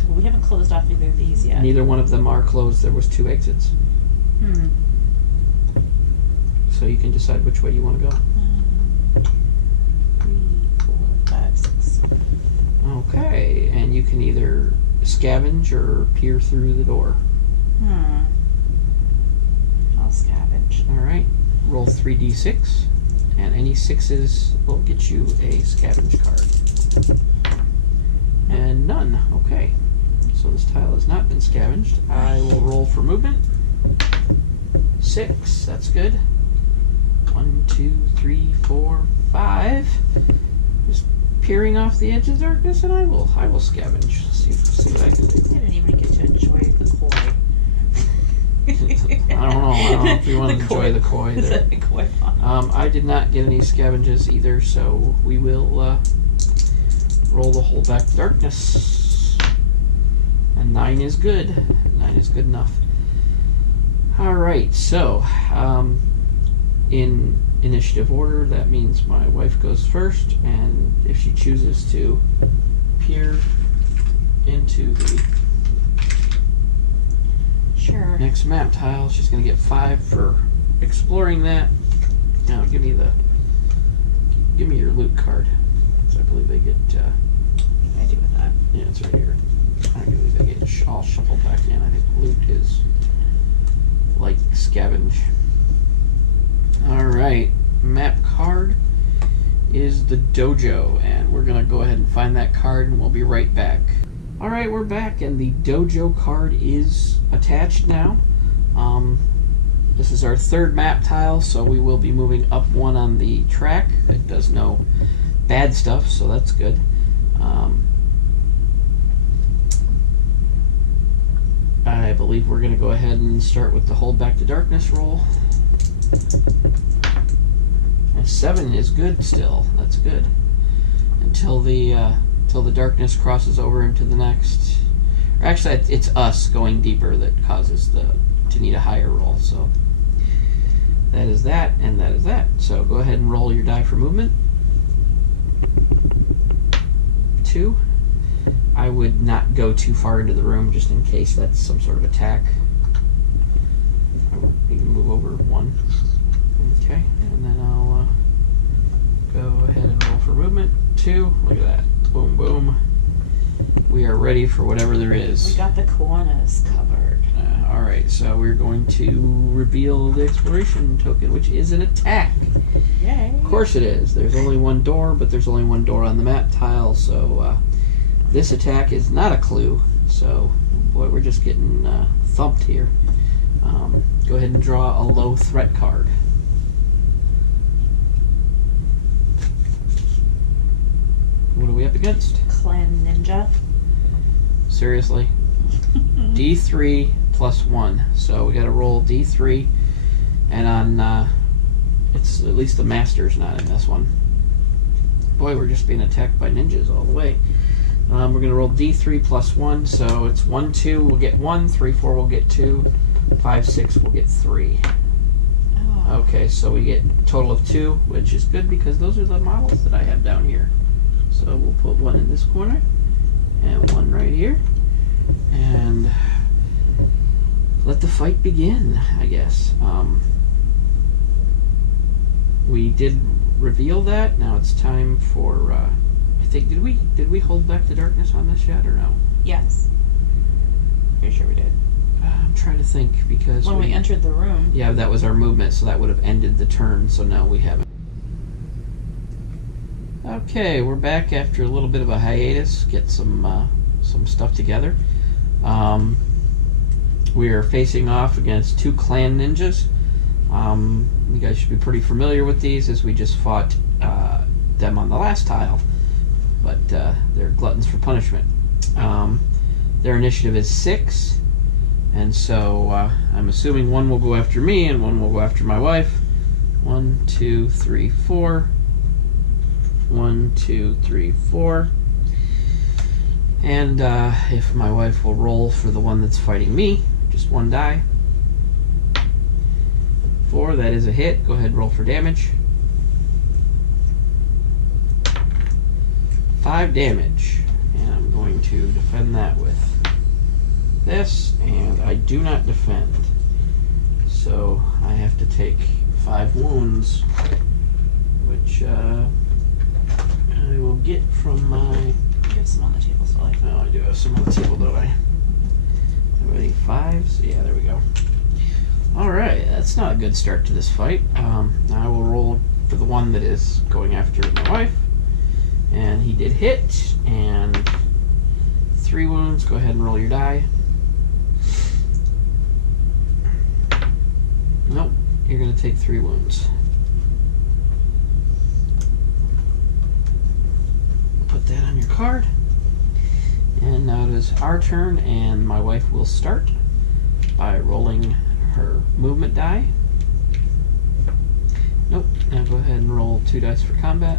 Well, we haven't closed off either of these yet. Neither one of them are closed. There was 2 exits. So you can decide which way you want to go. 3, 4, 5, 6. Okay, and you can either scavenge or peer through the door. I'll scavenge. All right, roll 3d6, and any 6s will get you a scavenge card. And none. Okay, so this tile has not been scavenged. I will roll for movement. 6. That's good. 1, 2, 3, 4, 5. Just peering off the edge of darkness, and I will scavenge. See what I can do. I didn't even get to enjoy the koi. I don't know if you want to enjoy the koi Is there. that the koi pond? I did not get any scavenges either, so we will roll the hold back darkness. And 9 is good. 9 is good enough. Alright, so in initiative order, that means my wife goes first, and if she chooses to peer into the next map tile, she's going to get 5 for exploring that. Now give me your loot card. So I believe they get What do I do with that? yeah, it's right here. I believe they get all shuffled back in. I think loot is like scavenge. Alright, map card is the dojo, and we're going to go ahead and find that card, and we'll be right back. Alright, we're back, and the dojo card is attached now. This is our 3rd map tile, so we will be moving up 1 on the track. It does no bad stuff, so that's good. I believe we're going to go ahead and start with the hold back the darkness roll. And 7 is good still. That's good. Until the darkness crosses over into the next. Or actually, it's us going deeper that causes to need a higher roll. So that is that, and that is that. So go ahead and roll your die for movement. 2. I would not go too far into the room just in case that's some sort of attack. I would even move over 1. Okay, and then I'll go ahead and roll for movement. 2. Look at that. Boom, boom. We are ready for whatever there is. We got the koanas covered. Alright, so we're going to reveal the exploration token, which is an attack. Yay. Of course it is. There's only 1 door, but there's only 1 door on the map tile, so this attack is not a clue. So, boy, we're just getting thumped here. Go ahead and draw a low threat card. What are we up against? Clan Ninja. Seriously? D3 plus 1. So we gotta roll D3. And on, it's at least the master's not in this one. Boy, we're just being attacked by ninjas all the way. We're gonna roll D3 plus 1. So it's 1, 2, we'll get 1. 3, 4, we'll get 2. 5, 6, we'll get 3. Oh. Okay, so we get a total of 2, which is good because those are the models that I have down here. So we'll put 1 in this corner and 1 right here, and let the fight begin, I guess. We did reveal that. Now it's time for I think did we hold back the darkness on this yet or no? Yes. Pretty sure we did. I'm trying to think because When we entered the room. yeah, that was our movement, so that would have ended the turn. So no, we haven't. Okay, we're back after a little bit of a hiatus. Get some stuff together. We are facing off against 2 clan ninjas. You guys should be pretty familiar with these, as we just fought them on the last tile. But they're gluttons for punishment. Their initiative is 6, and so I'm assuming 1 will go after me and 1 will go after my wife. 1, 2, 3, 4. 1, 2, 3, 4. And if my wife will roll for the one that's fighting me, just 1 die. 4, that is a hit. Go ahead and roll for damage. 5 damage. And I'm going to defend that with this, and I do not defend. So I have to take 5 wounds, which I will get from my... You have some on the table, so like... Oh, I do have some on the table, don't I? Everything 5s? Yeah, there we go. Alright, that's not a good start to this fight. I will roll for the one that is going after my wife. And he did hit, and 3 wounds. Go ahead and roll your die. Nope, you're going to take 3 wounds. Put that on your card. And now it is our turn, and my wife will start by rolling her movement die. Nope, now go ahead and roll 2 dice for combat.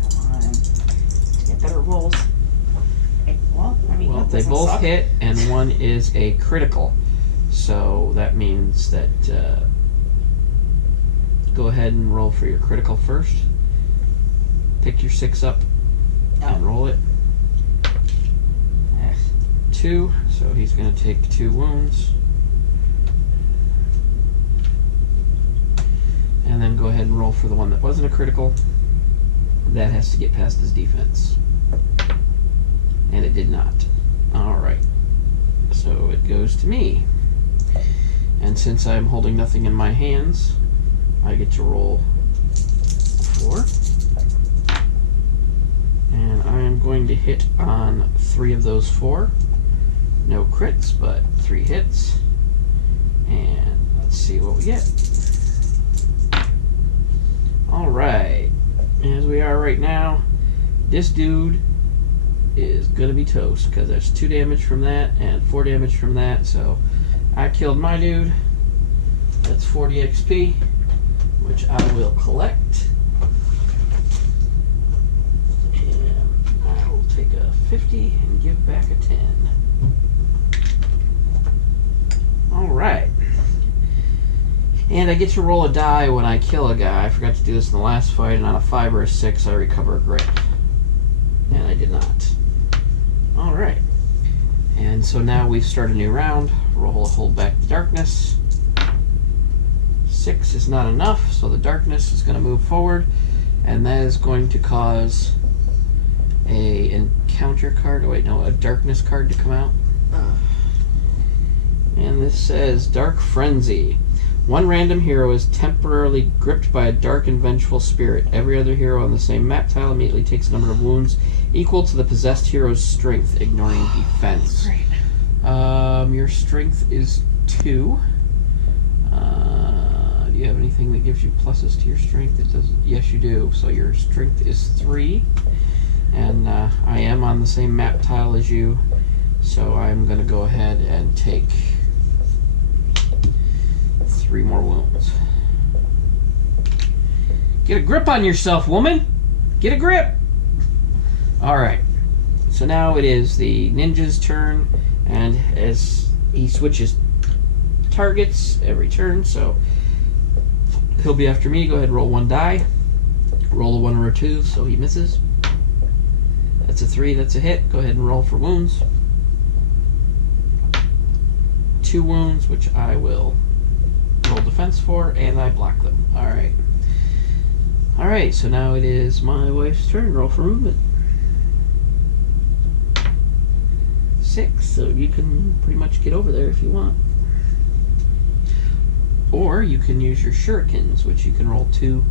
Come on. To get better rolls. Well, I mean, Well, they doesn't both suck. hit, and one is a critical. So that means that go ahead and roll for your critical first. Pick your 6 up and roll it. 2, so he's going to take 2 wounds. And then go ahead and roll for the one that wasn't a critical. That has to get past his defense. And it did not. Alright. So it goes to me. And since I'm holding nothing in my hands, I get to roll 4. And I am going to hit on 3 of those 4. No crits, but 3 hits. And let's see what we get. Alright. As we are right now, this dude is going to be toast, because there's 2 damage from that and 4 damage from that, so I killed my dude. That's 40 XP, which I will collect. And I will take a 50 and give back a 10. Alright. And I get to roll a die when I kill a guy. I forgot to do this in the last fight, and on a 5 or a 6 I recover a grit. And I did not. Alright. And so now we've started a new round. Roll, hold back the darkness. 6 is not enough, so the darkness is going to move forward, and that is going to cause a encounter card. Oh wait, no, a darkness card to come out. And this says Dark Frenzy. One random hero is temporarily gripped by a dark and vengeful spirit. Every other hero on the same map tile immediately takes a number of wounds equal to the possessed hero's strength, ignoring defense. Great. Your strength is 2. Do you have anything that gives you pluses to your strength? It does. Yes, you do. So your strength is 3, and I am on the same map tile as you, so I'm going to go ahead and take 3 more wounds. Get a grip on yourself, woman! Get a grip! Alright. So now it is the ninja's turn, and as he switches targets every turn, so he'll be after me. Go ahead and roll 1 die. Roll a 1 or a 2, so he misses. That's a 3, that's a hit. Go ahead and roll for wounds. 2 wounds, which I will roll defense for, and I block them. Alright. Alright, so now it is my wife's turn. Roll for movement. 6, so you can pretty much get over there if you want. Or you can use your shurikens, which you can roll 2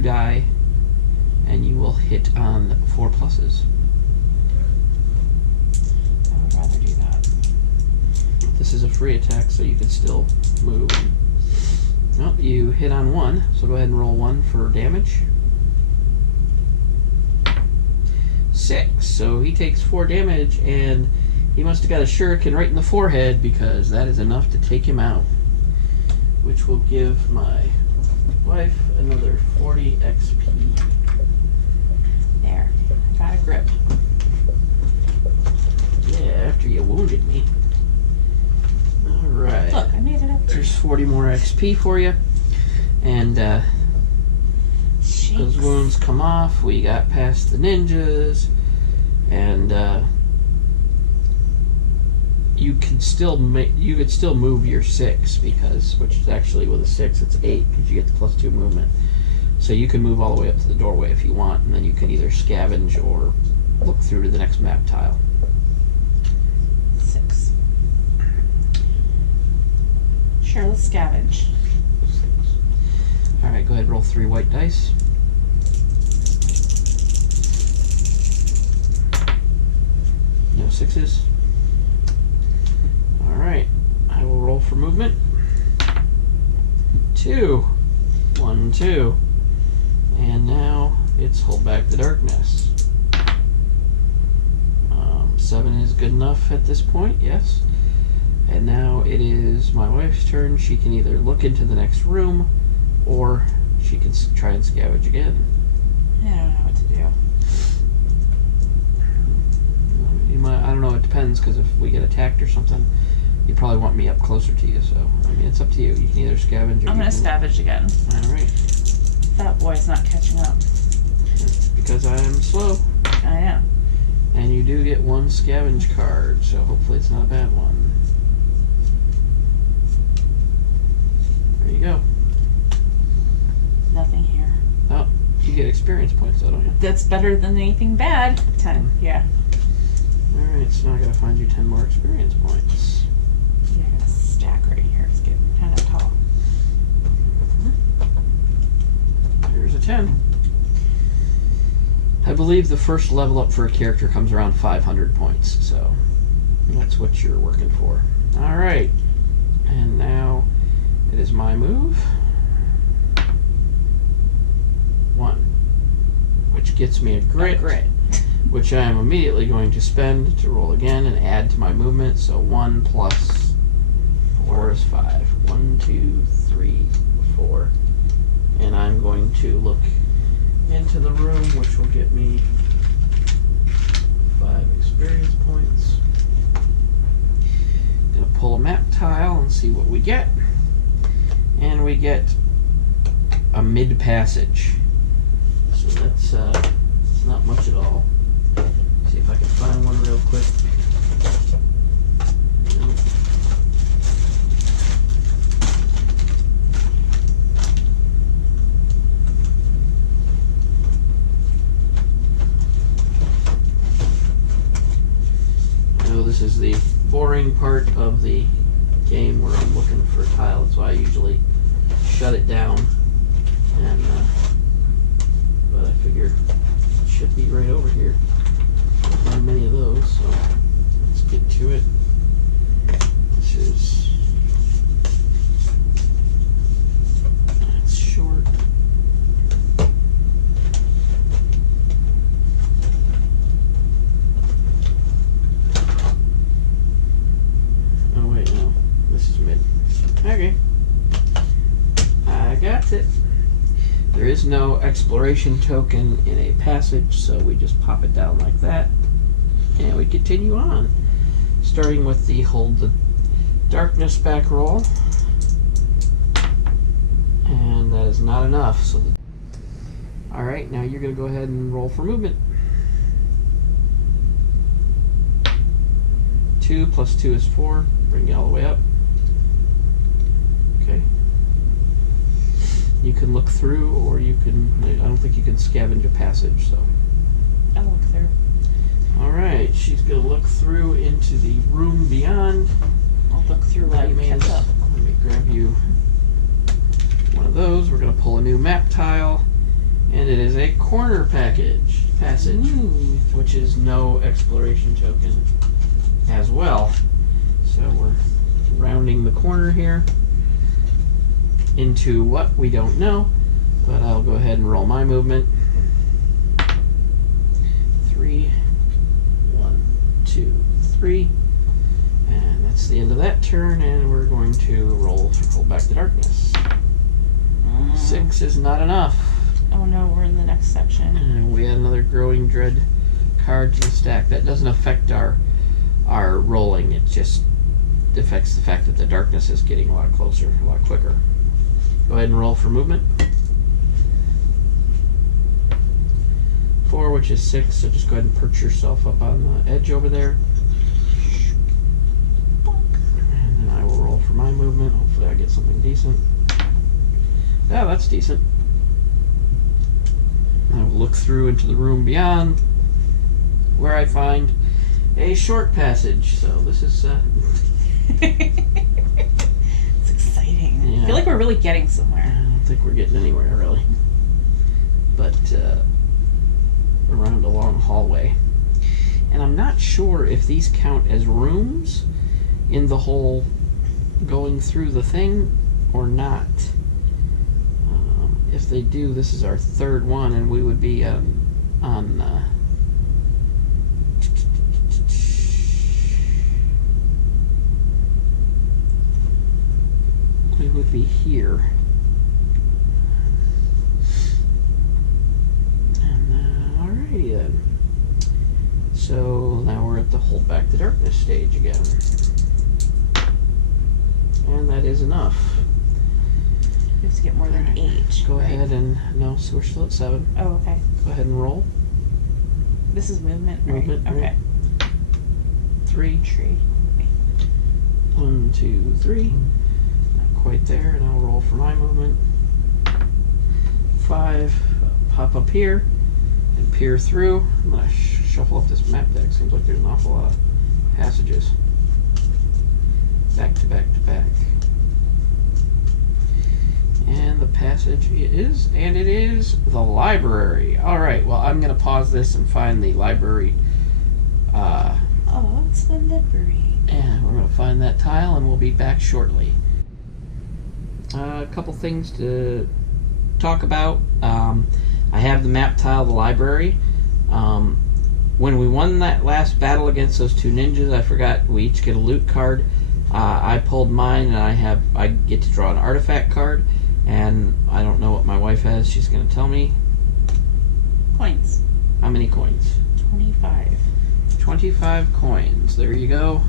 die, and you will hit on 4 pluses. I would rather do that. This is a free attack, so you can still move. Well, you hit on 1, so go ahead and roll 1 for damage. 6, so he takes 4 damage, and he must have got a shuriken right in the forehead, because that is enough to take him out. Which will give my wife another 40 XP. grip. Yeah, after you wounded me. Alright. Look, I made it up. There's 40 more XP for you. And those wounds come off. We got past the ninjas. And you could still move your 6 because, which is actually with a 6 it's 8 because you get the +2 movement. So you can move all the way up to the doorway if you want, and then you can either scavenge or look through to the next map tile. 6. Sure, let's scavenge. Alright, go ahead and roll 3 white dice. No 6s. Alright, I will roll for movement. 2. 1, 2. And now it's hold back the darkness. 7 is good enough at this point, yes. And now it is my wife's turn. She can either look into the next room or she can try and scavenge again. I don't know what to do. You might, I don't know, it depends, because if we get attacked or something, you probably want me up closer to you, so, I mean, it's up to you. You can either scavenge or I'm going to scavenge again. Alright. That boy's not catching up. Because I am slow. I am. And you do get 1 scavenge card, so hopefully it's not a bad one. There you go. Nothing here. Oh, you get experience points though, don't you? That's better than anything bad. 10, yeah. Alright, so now I gotta find you 10 more experience points. Yeah, I got a stack right here. It's getting kind of tall. Here's a 10. I believe the first level up for a character comes around 500 points, so that's what you're working for. Alright, and now it is my move. 1, which gets me a grit, which I am immediately going to spend to roll again and add to my movement, so 1 plus 4 is 5. 1, 2, 3, 4. And I'm going to look into the room, which will get me 5 experience points. Gonna pull a map tile and see what we get. And we get a mid passage. So that's not much at all. See if I can find one real quick. Nope. This is the boring part of the game where I'm looking for a tile, so I usually shut it down. And but I figure it should be right over here. There's not many of those, so let's get to it. This is that's short. Okay, I got it. There is no exploration token in a passage, so we just pop it down like that, and we continue on, starting with the hold the darkness back roll, and that is not enough. So, all right, now you're going to go ahead and roll for movement. 2 plus 2 is 4. Bring it all the way up. Okay. You can look through, or you can, I don't think you can scavenge a passage, so. I'll look through. Alright, she's going to look through into the room beyond. I'll look through while you catch up. Let me grab you one of those. We're going to pull a new map tile, and it is a corner passage, which is no exploration token as well. So we're rounding the corner here into what we don't know, but I'll go ahead and roll my movement. 3, 1, 2, 3, and that's the end of that turn, and we're going to roll back the darkness. 6 is not enough. Oh no, we're in the next section. And we had another growing dread card to the stack. That doesn't affect our rolling. It just affects the fact that the darkness is getting a lot closer, a lot quicker. Go ahead and roll for movement. 4, which is 6, so just go ahead and perch yourself up on the edge over there. And then I will roll for my movement. Hopefully I get something decent. Yeah, that's decent. I will look through into the room beyond, where I find a short passage. So this is... It's exciting. Yeah. I feel like we're really getting somewhere. I don't think we're getting anywhere, really. But around a long hallway. And I'm not sure if these count as rooms in the whole going through the thing or not. If they do, this is our third one, and we would be we would be here. And alrighty then. So now we're at the hold back the darkness stage again. And that is enough. We have to get more than 8. Go right? ahead and... No, so we're still at 7. Oh, okay. Go ahead and roll. This is movement, right? Movement, Okay. 3. Tree. 1, 2, 3. Not quite there, and I'll roll for my movement. 5. Pop up here and peer through. I'm going to shuffle up this map deck. Seems like there's an awful lot of passages. Back to back to back. And the passage is, and it is the library. Alright, well, I'm going to pause this and find the library. Oh, it's the library. And we're going to find that tile, and we'll be back shortly. A couple things to talk about. I have the map tile of the library. When we won that last battle against those 2 ninjas, I forgot we each get a loot card. I pulled mine, and I get to draw an artifact card. And I don't know what my wife has. She's going to tell me. Coins. How many coins? 25. 25 coins. There you go.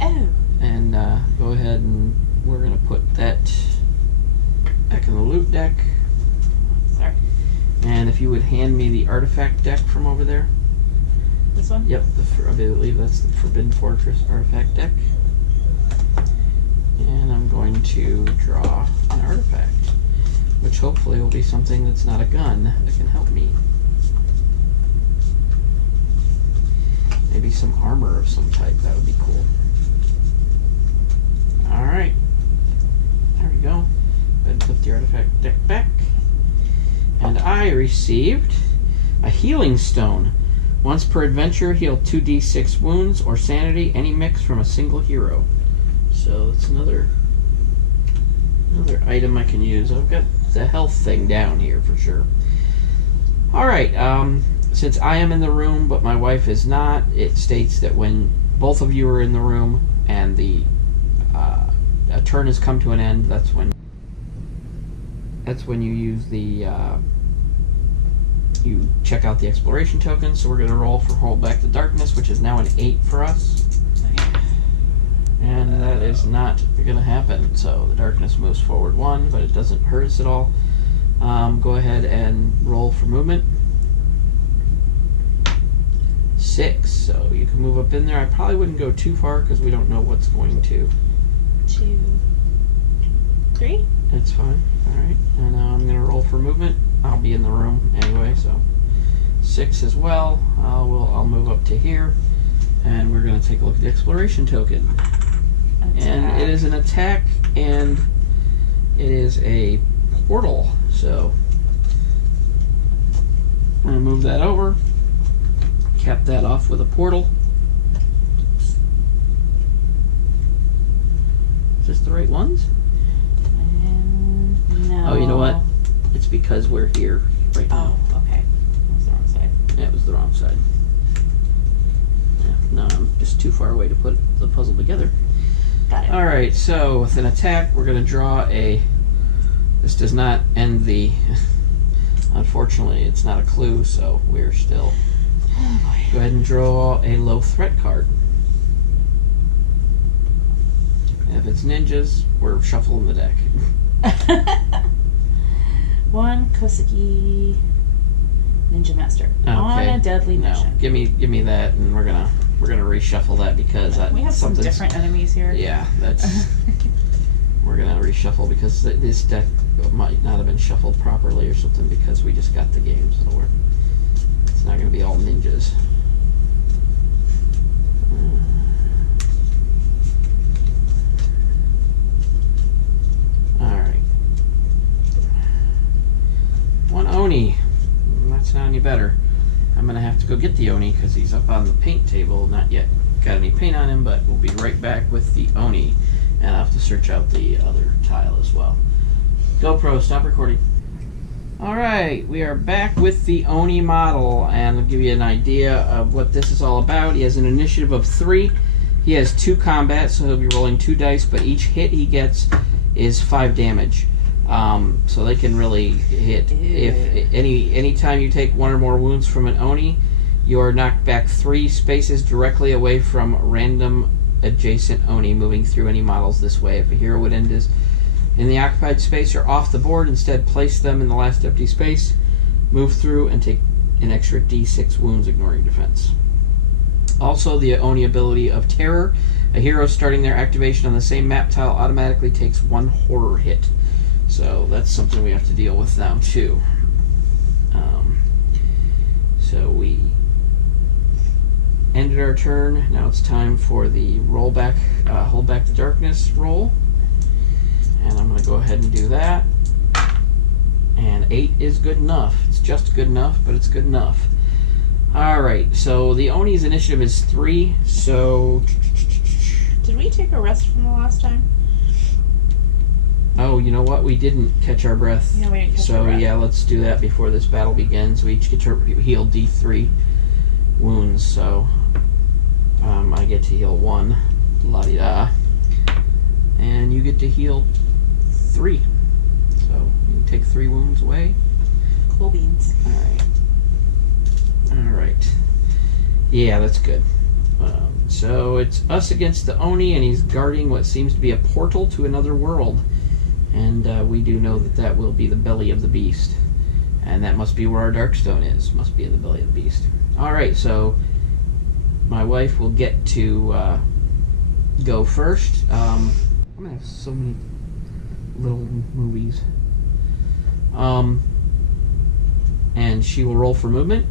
Oh. And go ahead and we're going to put that back in the loot deck. Sorry. And if you would hand me the artifact deck from over there. This one? Yep, I believe that's the Forbidden Fortress artifact deck. And I'm going to draw an artifact, which hopefully will be something that's not a gun that can help me. Maybe some armor of some type, that would be cool. Alright, there we go. Go ahead and put the artifact deck back. And I received a healing stone. Once per adventure, heal 2d6 wounds or sanity, any mix from a single hero. So it's another item I can use. I've got the health thing down here for sure. Alright, since I am in the room but my wife is not, it states that when both of you are in the room and a turn has come to an end, that's when you use the you check out the exploration token. So we're going to roll for Hold Back the Darkness, which is now an 8 for us. And that is not going to happen. So the darkness moves forward 1, but it doesn't hurt us at all. Go ahead and roll for movement. 6. So you can move up in there. I probably wouldn't go too far because we don't know what's going to. 2, 3. That's fine. Alright. And now I'm going to roll for movement. I'll be in the room anyway, so 6 as well. I'll move up to here. And we're going to take a look at the exploration token. And it is an attack, and it is a portal. So I'm going to move that over, cap that off with a portal. Is this the right ones? No. Oh, you know what? It's because we're here right now. Oh, okay. That was the wrong side. Yeah, it was the wrong side. Yeah, no, I'm just too far away to put the puzzle together. Got it. Alright, so with an attack, we're going to draw a... This does not end the... Unfortunately, it's not a clue, so we're still Oh Go ahead and draw a low threat card. If it's ninjas, we're shuffling the deck. boy. One Kosugi Ninja Master on a deadly mission. Give me that, and we're gonna reshuffle that because We have some different enemies here. Yeah, that's. We're gonna reshuffle because this deck might not have been shuffled properly or something because we just got the game, so it's not gonna be all ninjas. All right. One Oni. That's not any better. I'm gonna have to go get the Oni because he's up on the paint table. Not yet got any paint on him, but we'll be right back with the Oni. And I'll have to search out the other tile as well. GoPro, stop recording. Alright, we are back with the Oni model, and I'll give you an idea of what this is all about. He has an initiative of 3. He has 2 combat, so he'll be rolling 2 dice, but each hit he gets is 5 damage. So they can really hit. If any time you take 1 or more wounds from an Oni, you are knocked back 3 spaces directly away from random adjacent Oni moving through any models this way. If a hero would end in the occupied space or off the board, instead place them in the last empty space, move through, and take an extra d6 wounds ignoring defense. Also, the Oni ability of Terror. A hero starting their activation on the same map tile automatically takes 1 horror hit. So that's something we have to deal with now too. So we ended our turn. Now it's time for the rollback, hold back the darkness roll. And I'm going to go ahead and do that. And 8 is good enough. It's just good enough, but it's good enough. Alright, so the Oni's initiative is 3, so... Did we take a rest from the last time? Oh, you know what? We didn't catch our breath. Yeah, we didn't catch our So breath. yeah, let's do that before this battle begins. We each get to heal D3 wounds, so I get to heal 1. La-di-da. And you get to heal 3. So you can take 3 wounds away. Cool beans. Alright. Yeah, that's good. So it's us against the Oni, and he's guarding what seems to be a portal to another world. And we do know that that will be the belly of the beast. And that must be where our Darkstone is. Must be in the belly of the beast. Alright, so my wife will get to go first. I'm going to have so many little movies. And she will roll for movement.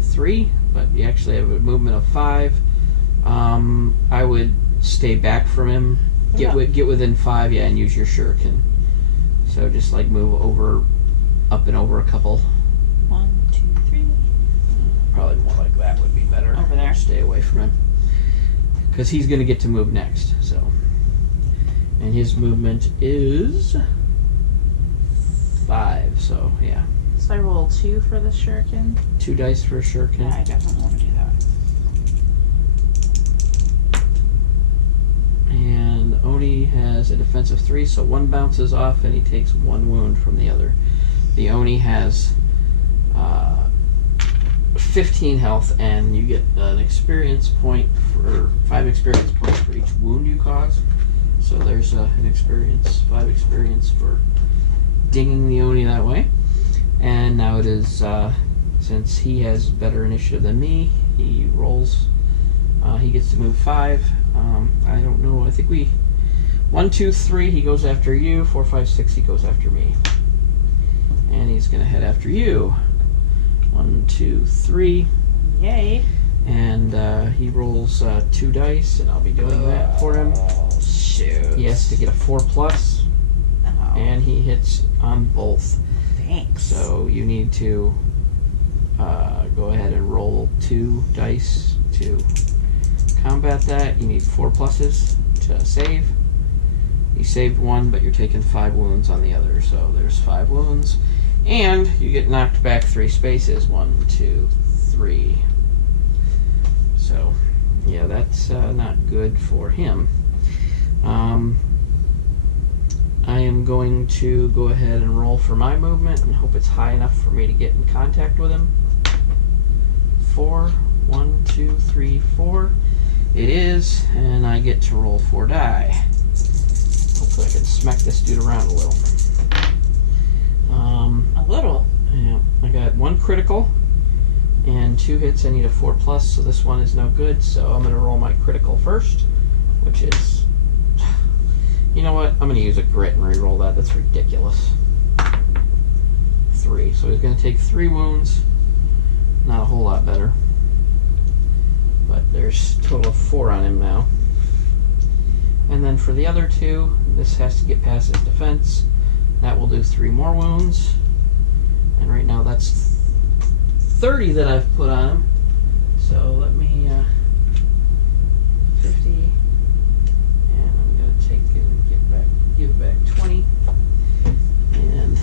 3, but you actually have a movement of 5. I would stay back from him. Get within 5, yeah, and use your shuriken. So just like move over, up and over a couple. 1, 2, 3. Probably more like that would be better. Over there. Stay away from him. Because he's going to get to move next, so. And his movement is 5, so yeah. So I roll 2 for the shuriken. 2 dice for a shuriken. Yeah, I definitely want to do that. And Oni has a defense of 3, so 1 bounces off and he takes 1 wound from the other. The Oni has 15 health, and you get an experience point for 5 experience points for each wound you cause. So there's an experience, 5 experience for dinging the Oni that way. And now it is, since he has better initiative than me, he rolls, he gets to move 5. I don't know, I think we, 1, 2, 3, he goes after you, 4, 5, 6, he goes after me. And he's going to head after you. 1, 2, 3. Yay. And he rolls 2 dice, and I'll be doing that for him. Shoot. He has to get a 4+, and he hits on both. Thanks. So you need to go ahead and roll 2 dice to combat that. You need 4 pluses to save. You saved 1, but you're taking 5 wounds on the other, so there's 5 wounds. And you get knocked back 3 spaces. 1, 2, 3. So, yeah, that's not good for him. I am going to go ahead and roll for my movement and hope it's high enough for me to get in contact with him. 4. 1, 2, 3, 4. It is, and I get to roll 4 die. Hopefully I can smack this dude around a little. A little? Yeah, I got 1 critical and 2 hits. I need a 4+, so this one is no good, so I'm going to roll my critical first, which is... You know what? I'm going to use a grit and re-roll that. That's ridiculous. 3. So he's going to take 3 wounds. Not a whole lot better. But there's a total of 4 on him now. And then for the other 2, this has to get past his defense. That will do 3 more wounds. And right now that's 30 that I've put on him. So let me... 50... take it and give back 20, and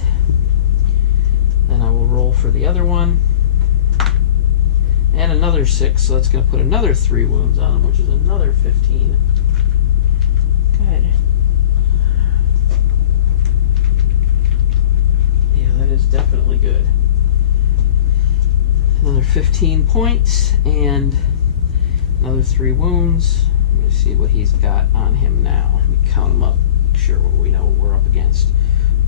then I will roll for the other one, and another 6, so that's going to put another 3 wounds on him, which is another 15. Good. Yeah, that is definitely good. Another 15 points, and another 3 wounds. Let me see what he's got on him now. Let me count them up, make sure we know what we're up against.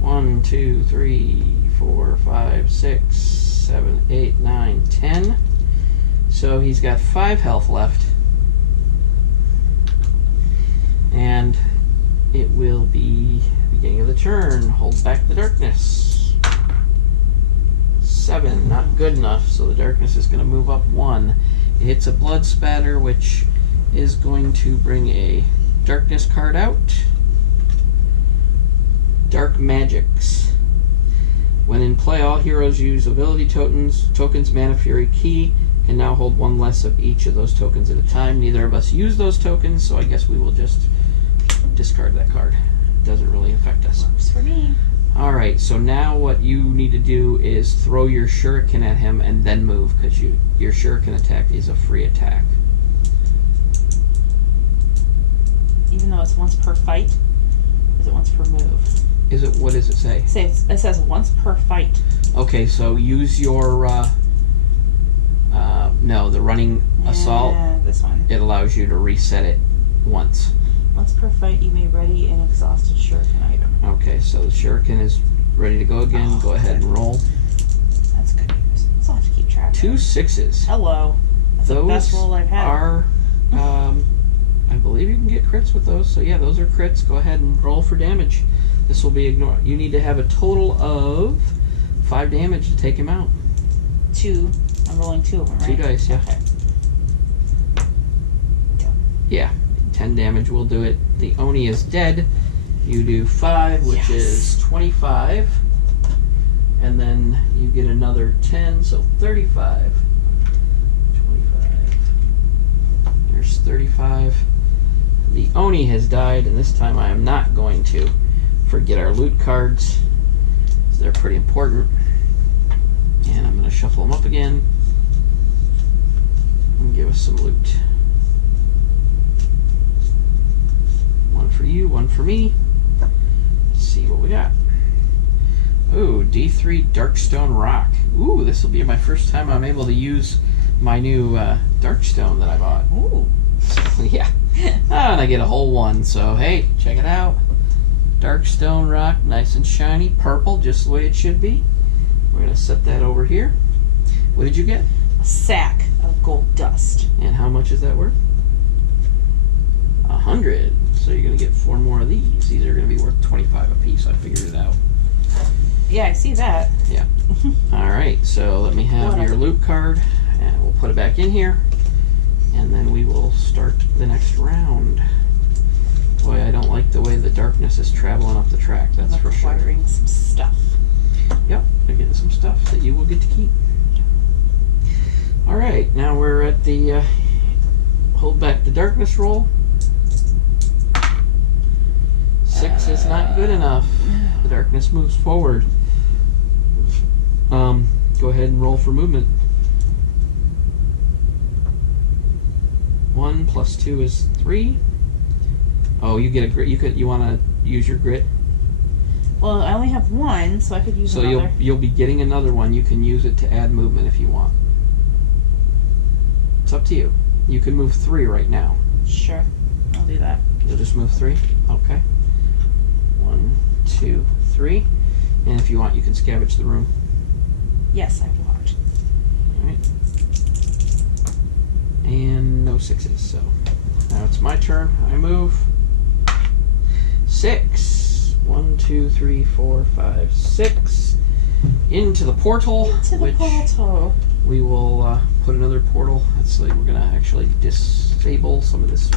1, 2, 3, 4, 5, 6, 7, 8, 9, 10. So he's got 5 health left. And it will be beginning of the turn. Hold back the darkness. 7, not good enough, so the darkness is going to move up 1. It hits a blood spatter, which is going to bring a darkness card out. Dark Magics. When in play, all heroes use ability tokens, Mana Fury Key can now hold 1 less of each of those tokens at a time. Neither of us use those tokens, so I guess we will just discard that card. It doesn't really affect us. Works for me. Alright, so now what you need to do is throw your shuriken at him and then move, because your shuriken attack is a free attack. Even though it's once per fight, is it once per move? Is it? What does it say? It says once per fight. Okay, so use your no, the running assault. Yeah, this one. It allows you to reset it once. Once per fight, you may ready an exhausted shuriken item. Okay, so the shuriken is ready to go again. Oh, go ahead and roll. That's good news. So I'll have to keep track. 2 6s. Hello. That's the best roll I've had. Are I believe you can get crits with those. So yeah, those are crits. Go ahead and roll for damage. This will be ignored. You need to have a total of 5 damage to take him out. 2. I'm rolling 2 of them, right? 2 dice, yeah. Okay. Yeah, 10 damage will do it. The Oni is dead. You do 5, which is 25. And then you get another 10, so 35. 25. There's 35. The Oni has died, and this time I am not going to forget our loot cards. They're pretty important. And I'm going to shuffle them up again and give us some loot. 1 for you, 1 for me. Let's see what we got. Ooh, D3 Darkstone Rock. Ooh, this will be my first time I'm able to use my new Darkstone that I bought. Ooh. Yeah. And I get a whole 1, so hey, check it out. Darkstone Rock, nice and shiny, purple, just the way it should be. We're going to set that over here. What did you get? A sack of gold dust. And how much is that worth? 100. So you're going to get 4 more of these. These are going to be worth 25 a piece. I figured it out. Yeah, I see that. Yeah. Alright, so let me have your loot card, and we'll put it back in here, and then we will start the next round. Boy, I don't like the way the darkness is traveling up the track, that's for sure. Acquiring some stuff. Yep, they're getting some stuff that you will get to keep. Alright, now we're at the hold back the darkness roll. 6 is not good enough. The darkness moves forward. Go ahead and roll for movement. 1 plus 2 is 3. Oh, you get a grit. You want to use your grit. Well, I only have one, so I could use So another. you'll be getting another one. You can use it to add movement if you want. It's up to you. You can move 3 right now. Sure, I'll do that. You'll just move 3? Okay. 1, 2, 3. And if you want, you can scavenge the room. Yes, I want. Alright. And no 6s, so now it's my turn. I move 6. 1, 2, 3, 4, 5, 6. Into the portal. Into the portal. We will put another portal. That's like we're going to actually disable some of this.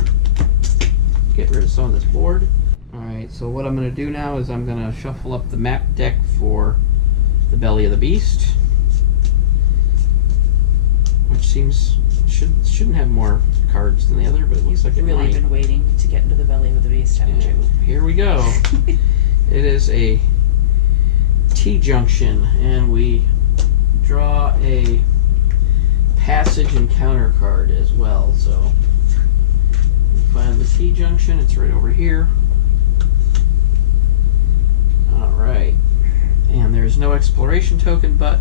Get rid of some of this board. Alright, so what I'm going to do now is I'm going to shuffle up the map deck for the Belly of the Beast. Which seems... shouldn't have more cards than the other, but it looks like it You've really might. been waiting to get into the Belly of the Beast, haven't you? Here we go. It is a T-junction, and we draw a passage encounter card as well. So we find the T-junction. It's right over here. All right, and there's no exploration token, but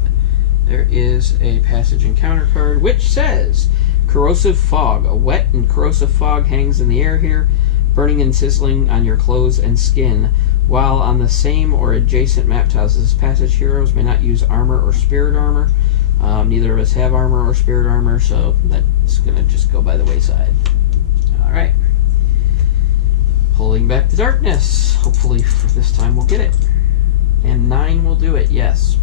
there is a passage encounter card which says corrosive fog. A wet and corrosive fog hangs in the air here, burning and sizzling on your clothes and skin. While on the same or adjacent map tiles, this passage heroes may not use armor or spirit armor. Neither of us have armor or spirit armor, so that's going to just go by the wayside. Alright. Pulling back the darkness. Hopefully for this time we'll get it. And 9 will do it, yes.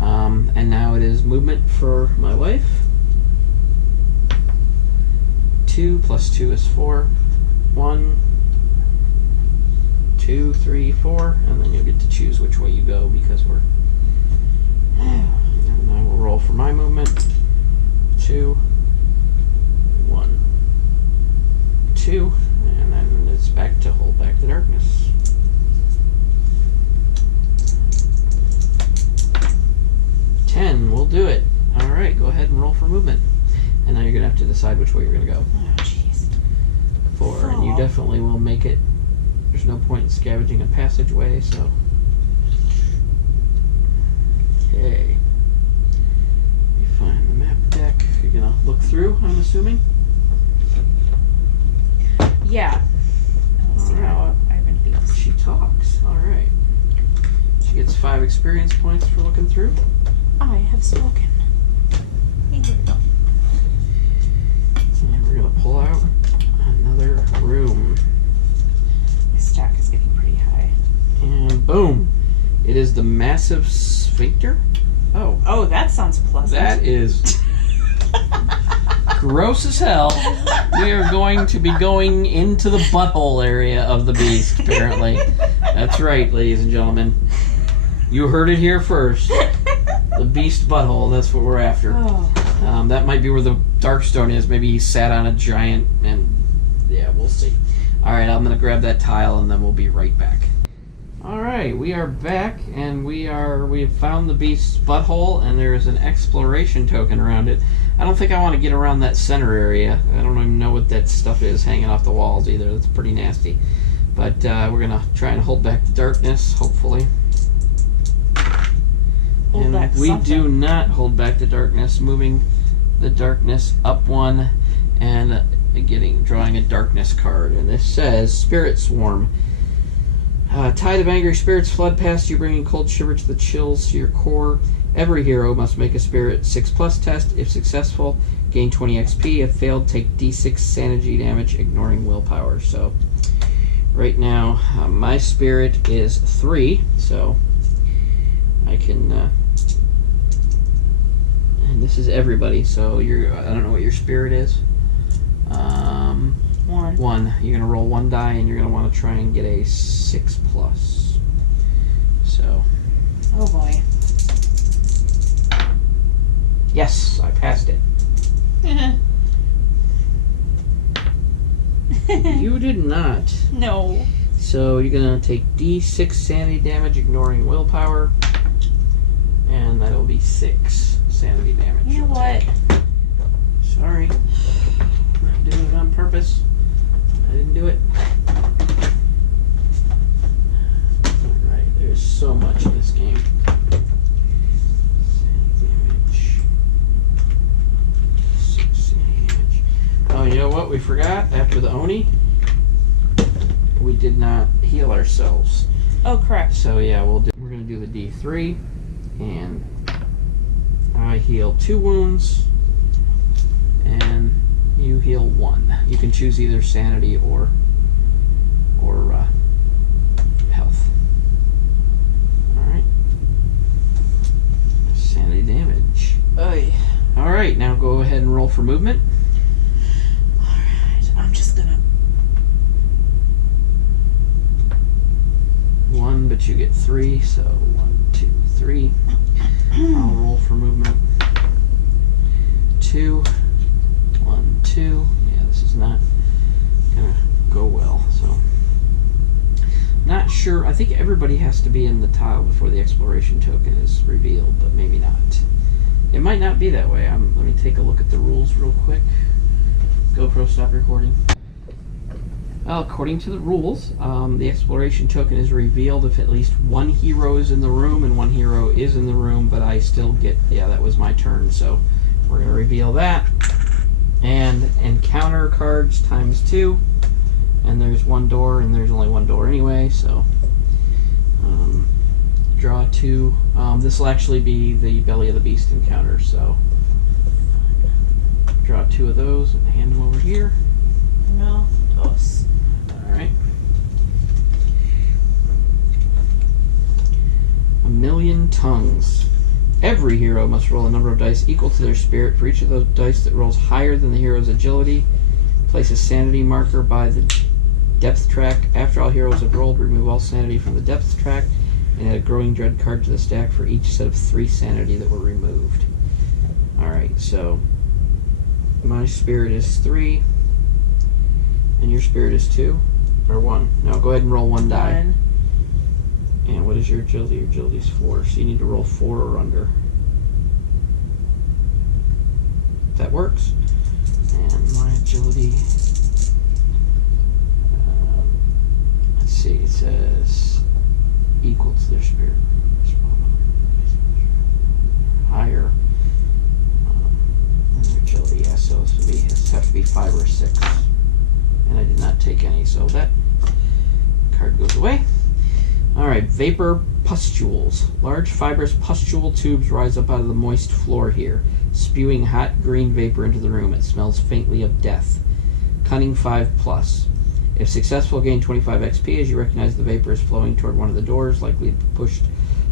And now it is movement for my wife. 2 plus 2 is 4. 1, 2, 3, 4, and then you'll get to choose which way you go because we're. And I will roll for my movement. 2, 1, 2, and then it's back to hold back the darkness. We'll do it. Alright, go ahead and roll for movement. And now you're going to have to decide which way you're going to go. Oh, jeez. 4, and you definitely will make it. There's no point in scavenging a passageway, so. Okay. You find the map deck. You're going to look through, I'm assuming? Yeah. Let's see how Ivan feels. She talks. Alright. She gets 5 experience points for looking through. I have spoken. Here we go. And we're going to pull out another room. My stack is getting pretty high. And boom. It is the massive sphincter. Oh. Oh, that sounds pleasant. That is gross as hell. We are going to be going into the butthole area of the beast, apparently. That's right, ladies and gentlemen. You heard it here first. The beast butthole, that's what we're after. Oh. That might be where the Darkstone is. Maybe he sat on a giant, and yeah, we'll see. Alright, I'm going to grab that tile, and then we'll be right back. Alright, we are back, and we have found the beast's butthole, and there is an exploration token around it. I don't think I want to get around that center area. I don't even know what that stuff is hanging off the walls either. That's pretty nasty. But we're going to try and hold back the darkness, hopefully. Hold back we something. do not hold back the darkness, moving the darkness up 1 and drawing a darkness card. And this says Spirit Swarm. Tide of angry spirits flood past you, bringing cold shiver to the chills to your core. Every hero must make a Spirit 6+ test. If successful, gain 20 XP. If failed, take D6 sanity damage, ignoring willpower. So, right now, my Spirit is 3, so I can. And this is everybody, so I don't know what your Spirit is. 1. You're going to roll 1 die, and you're going to want to try and get a 6+. So. Oh boy. Yes, I passed it. You did not. No. So you're going to take D6 sanity damage, ignoring willpower. And that'll be 6 sanity damage. You know what? Sorry. Not doing it on purpose. I didn't do it. Alright, there's what we forgot after the Oni? We did not heal ourselves. Oh, correct. So yeah, we're gonna do the D3, and I heal 2 wounds, and you heal 1. You can choose either sanity or health. All right. Sanity damage. Oy. All right, now go ahead and roll for movement. Alright, I'm just gonna... 1, but you get 3, so 1, 2, 3. I'll roll for movement. 2, 1, 2. Yeah, this is not gonna go well, so. Not sure. I think everybody has to be in the tile before the exploration token is revealed, but maybe not. It might not be that way. Let me take a look at the rules real quick. GoPro, stop recording. Well, according to the rules, the exploration token is revealed if at least 1 hero is in the room, and 1 hero is in the room, but I still get... Yeah, that was my turn, so we're going to reveal that. And encounter cards times 2. And there's 1 door, and there's only 1 door anyway, so draw 2. This will actually be the Belly of the Beast encounter, so draw 2 of those and hand them over here. No, toss. Alright. 1,000,000 tongues. Every hero must roll a number of dice equal to their spirit. For each of those dice that rolls higher than the hero's agility, place a sanity marker by the depth track. After all heroes have rolled, remove all sanity from the depth track and add a growing dread card to the stack for each set of 3 sanity that were removed. Alright, so my spirit is 3 and your spirit is 2 or 1. Now go ahead and roll 1 die. 1. And what is your agility? Your agility is 4, so you need to roll 4 or under. That works. And my agility, let's see, it says equal to their spirit. Higher than their agility, yeah, so this would have to be 5 or 6. And I did not take any, so that card goes away. Alright, vapor pustules. Large fibrous pustule tubes rise up out of the moist floor here, spewing hot green vapor into the room. It smells faintly of death. Cunning 5+. If successful, gain 25 XP as you recognize the vapor is flowing toward one of the doors, likely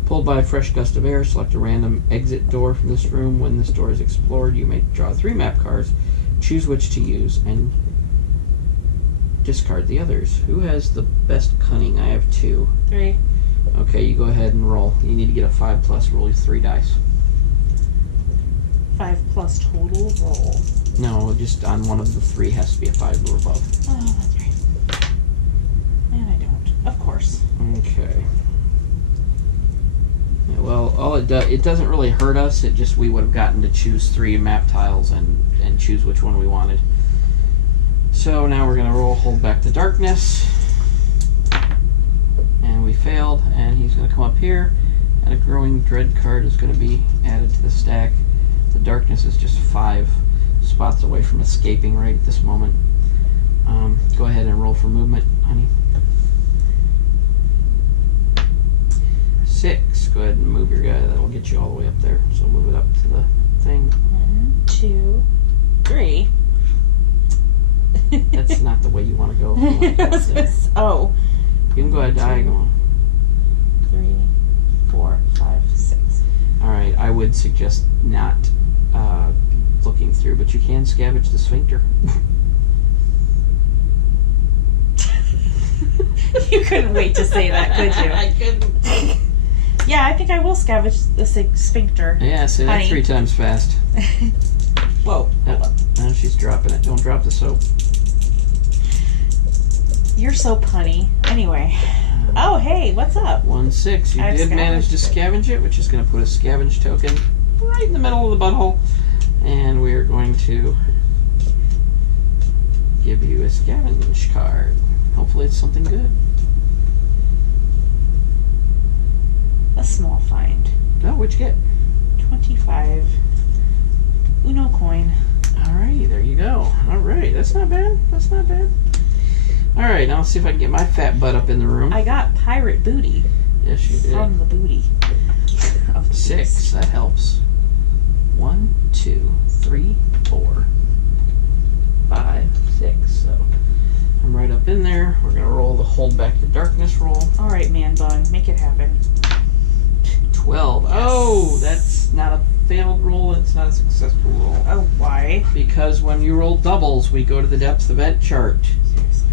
pulled by a fresh gust of air. Select a random exit door from this room. When this door is explored, you may draw 3 map cards, choose which to use, and discard the others. Who has the best cunning? I have 2. 3. Okay, you go ahead and roll. You need to get a 5+, roll 3 dice. 5+ total roll. No, just on one of the 3 has to be a 5 or above. Oh, that's right. And I don't. Of course. Okay. Yeah, well, all it doesn't really hurt us. It just, we would have gotten to choose 3 map tiles and choose which one we wanted. So now we're going to roll Hold Back the Darkness. And we failed, and he's going to come up here, and a Growing Dread card is going to be added to the stack. The darkness is just 5 spots away from escaping right at this moment. Go ahead and roll for movement, honey. 6. Go ahead and move your guy. That'll get you all the way up there. So move it up to the thing. 1, 2, 3. That's not the way you want to go. If you want to go up there. Oh. You can go ahead diagonal. 3, 4, 5, 6. Alright, I would suggest not looking through, but you can scavenge the sphincter. You couldn't wait to say that, could you? I couldn't. Yeah, I think I will scavenge the sphincter. Yeah, say that Honey. 3 times fast. Whoa. Now she's dropping it. Don't drop the soap. You're so punny. Anyway. Oh, hey, what's up? 1, 6. You I've did manage to scavenge it, which is going to put a scavenge token right in the middle of the butthole. And we are going to give you a scavenge card. Hopefully it's something good. A small find. Oh, what'd you get? 25. Uno coin. Alrighty, there you go. Alright, that's That's not bad. That's not bad. All right, now let's see if I can get my fat butt up in the room. I got pirate booty. Yes, you did. From the booty. Of the 6. beast. That helps. 1, 2, 3, 4, 5, 6. So I'm right up in there. We're gonna roll the hold back the darkness roll. All right, man bun, make it happen. 12. Yes. Oh, that's not a failed roll. It's not a successful roll. Oh, why? Because when you roll doubles, we go to the depth event chart. Seriously.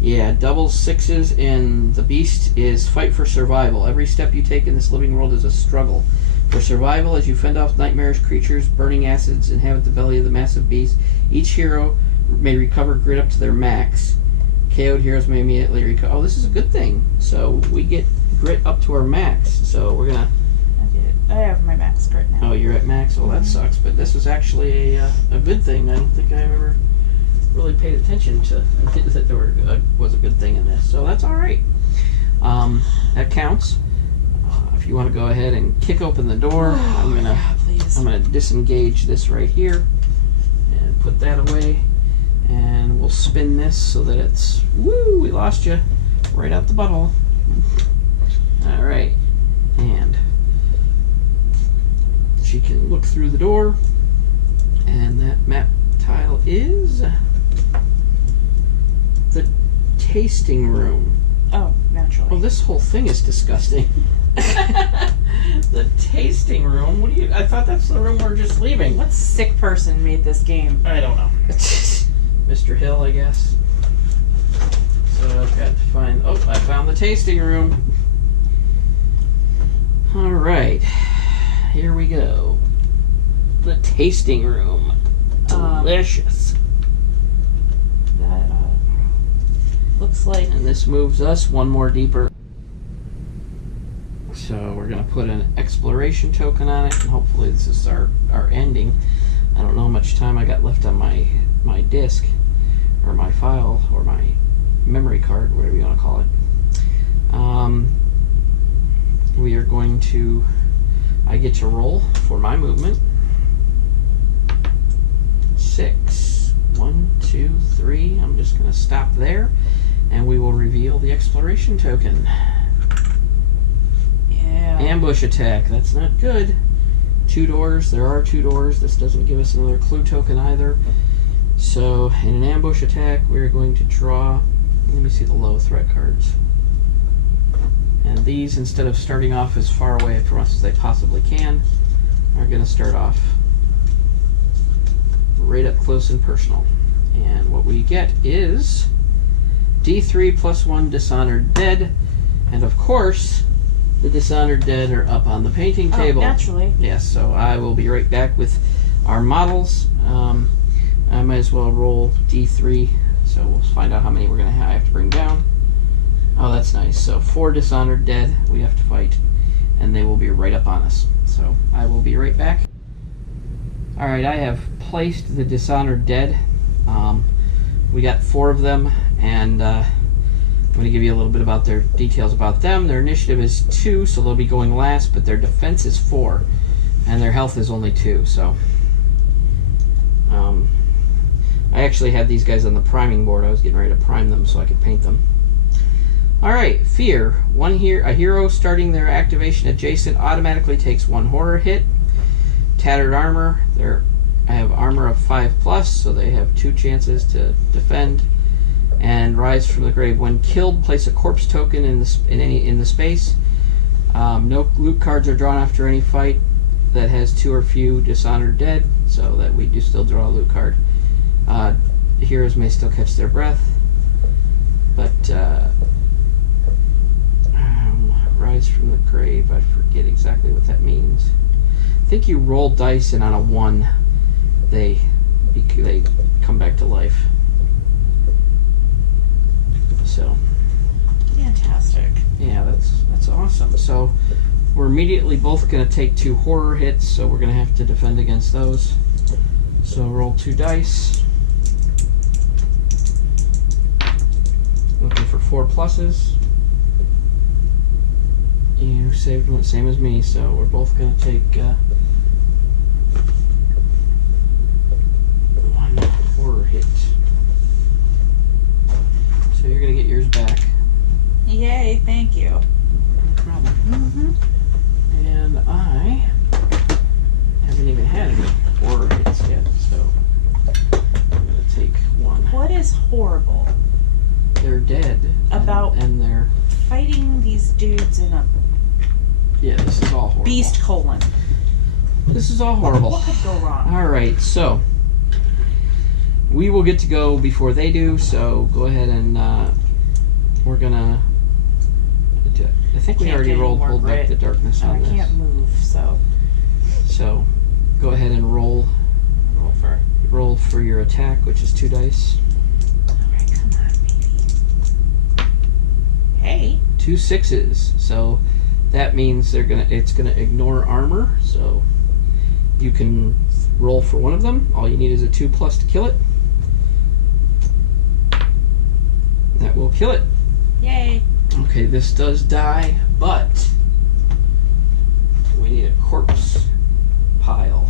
Yeah, doubles 6s in the beast is fight for survival. Every step you take in this living world is a struggle. For survival, as you fend off nightmarish creatures, burning acids inhabit the belly of the massive beast. Each hero may recover grit up to their max. KO'd heroes may immediately recover. Oh, this is a good thing. So we get grit up to our max. So we're gonna. I have my max right now. Oh, you're at max. Well, that sucks. But this was actually a good thing. I don't think I ever really paid attention to that there was a good thing in this. So that's all right. That counts. If you want to go ahead and kick open the door, I'm gonna disengage this right here and put that away, and we'll spin this so that it's we lost you right out the butthole. All right, and she can look through the door, and that map tile is the tasting room. Oh, naturally. Well, this whole thing is disgusting. The tasting room? What do you... I thought that's the room we're just leaving. What sick person made this game? I don't know. Mr. Hill, I guess. So I've got to find... Oh, I found the tasting room. Alright. Here we go. The tasting room. Delicious. That looks like... And this moves us one more deeper. So we're going to put an exploration token on it, and hopefully this is our ending. I don't know how much time I got left on my disk, or my file, or my memory card, whatever you want to call it. We are going to... I get to roll for my movement. 6. 1, 2, 3. I'm just going to stop there, and we will reveal the exploration token. Yeah. Ambush attack. That's not good. 2 doors. There are 2 doors. This doesn't give us another clue token either. So, in an ambush attack, we're going to draw... Let me see the low threat cards. And these, instead of starting off as far away from us as they possibly can, are going to start off right up close and personal. And what we get is D3 plus 1 Dishonored Dead. And of course, the Dishonored Dead are up on the painting table. Naturally. Yes, so I will be right back with our models. I might as well roll D3, so we'll find out how many we're going to have to bring down. Oh, that's nice. So 4 Dishonored Dead we have to fight, and they will be right up on us. So I will be right back. Alright, I have placed the Dishonored Dead. We got 4 of them, and I'm going to give you a little bit about their details about them. Their initiative is 2, so they'll be going last, but their defense is 4, and their health is only 2. So I actually had these guys on the priming board. I was getting ready to prime them so I could paint them. Alright, Fear. A hero starting their activation adjacent automatically takes 1 horror hit. Tattered Armor. I have armor of 5+, so they have 2 chances to defend. And Rise from the Grave. When killed, place a corpse token in the space. No loot cards are drawn after any fight that has 2 or few Dishonored Dead, so that we do still draw a loot card. Heroes may still catch their breath, but Rise from the Grave, I forget exactly what that means. I think you roll dice, and on a 1, they come back to life. So fantastic. yeah, that's awesome. So we're immediately both going to take 2 horror hits, so we're going to have to defend against those. So roll 2 dice. Looking for 4 pluses. You saved one, same as me, so we're both going to take 1 horror hit. is horrible They're dead. about and they're fighting these dudes in a this is all horrible. beast colon? This is all horrible. What could go wrong? All right, so we will get to go before they do. So go ahead and we're gonna. I think we Can't already get any rolled more Hold Back grit. the Darkness Oh, on I this. can't move, so So go ahead and roll for your attack, which is 2 dice. alright, come on, baby. Hey. 2 6s. So that means it's gonna ignore armor. So you can roll for one of them. All you need is a 2+ to kill it. That will kill it. Yay. Okay, this does die, but we need a corpse pile.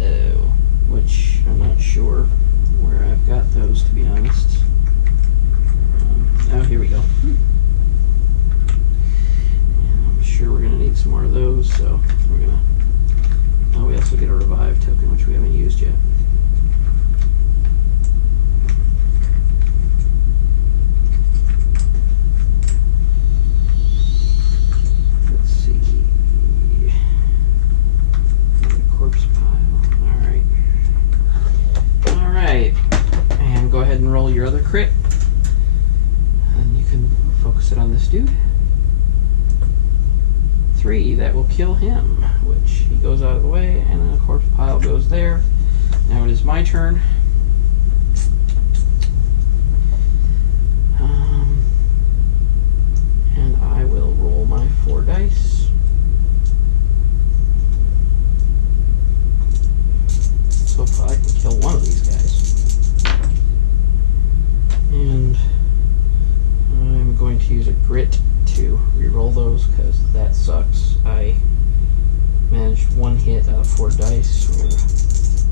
Oh, which I'm not sure where I've got those, to be honest. Oh, here we go. And I'm sure we're gonna need some more of those, so we're gonna. Oh, we also get a revive token, which we haven't used yet. Let's see. Corpse pile. Alright. Alright. And go ahead and roll your other crit. And you can focus it on this dude. 3, that will kill him, which he goes out of the way, and then the corpse pile goes there. Now it is my turn. And I will roll my 4 dice. So I can kill one of these guys. And I'm going to use a grit to reroll those because that sucks. I managed 1 hit out of 4 dice.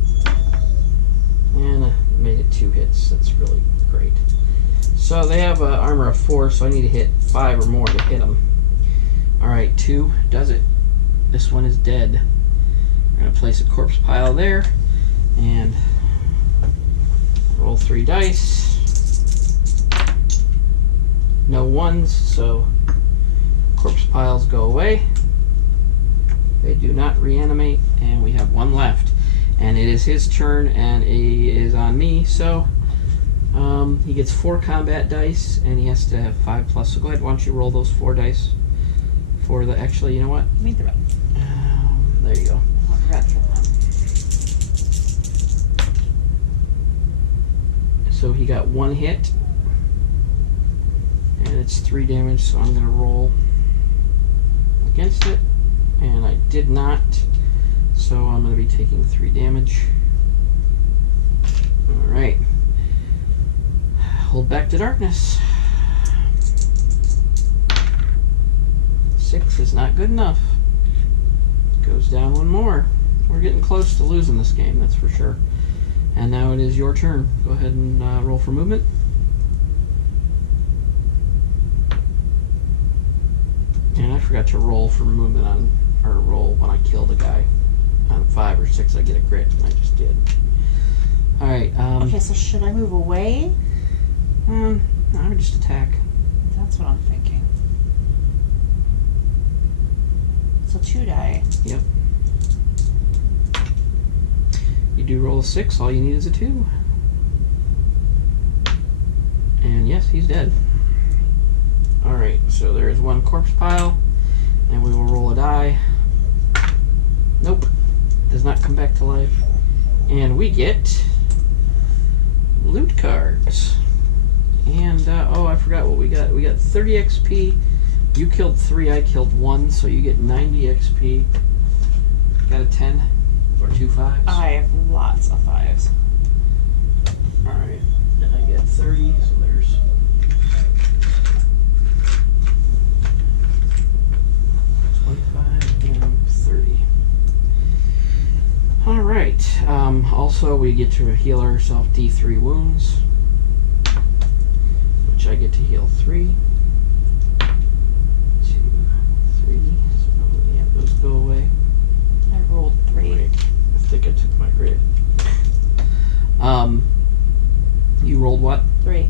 And I made it 2 hits. That's really great. So they have armor of 4, so I need to hit 5 or more to hit them. Alright, 2 does it. This one is dead. I'm going to place a corpse pile there and roll 3 dice. No 1s, so corpse piles go away. They do not reanimate, and we have 1 left. And it is his turn, and he is on me, so he gets 4 combat dice, and he has to have 5+. So go ahead, why don't you roll those 4 dice for the. Actually, you know what? Give me the red. There you go. I want red for them. So he got 1 hit, and it's 3 damage. So I'm gonna roll against it, and I did not. So I'm gonna be taking 3 damage. All right. Hold back to darkness. 6 is not good enough. Goes down 1 more. We're getting close to losing this game, that's for sure. And now it is your turn. Go ahead and roll for movement. And I forgot to roll for movement or roll when I killed a guy. On 5 or 6 I get a grit, and I just did. Alright, Okay, so should I move away? I would just attack. That's what I'm thinking. So 2 die. Yep. You do roll a 6, all you need is a 2. And yes, he's dead. Alright, so there is 1 corpse pile, and we will roll a die. Nope. Does not come back to life. And we get loot cards. And, oh, I forgot what we got. We got 30 XP. You killed 3, I killed 1, so you get 90 XP. Got a 10 or 2 5s? I have lots of 5s. Alright, and I get 30, so there's 25 and 30. Alright, also we get to heal ourselves D3 wounds, which I get to heal 3. 2, 3, so yeah, those go away. I rolled 3. Right. I think I took my grid. You rolled what? 3.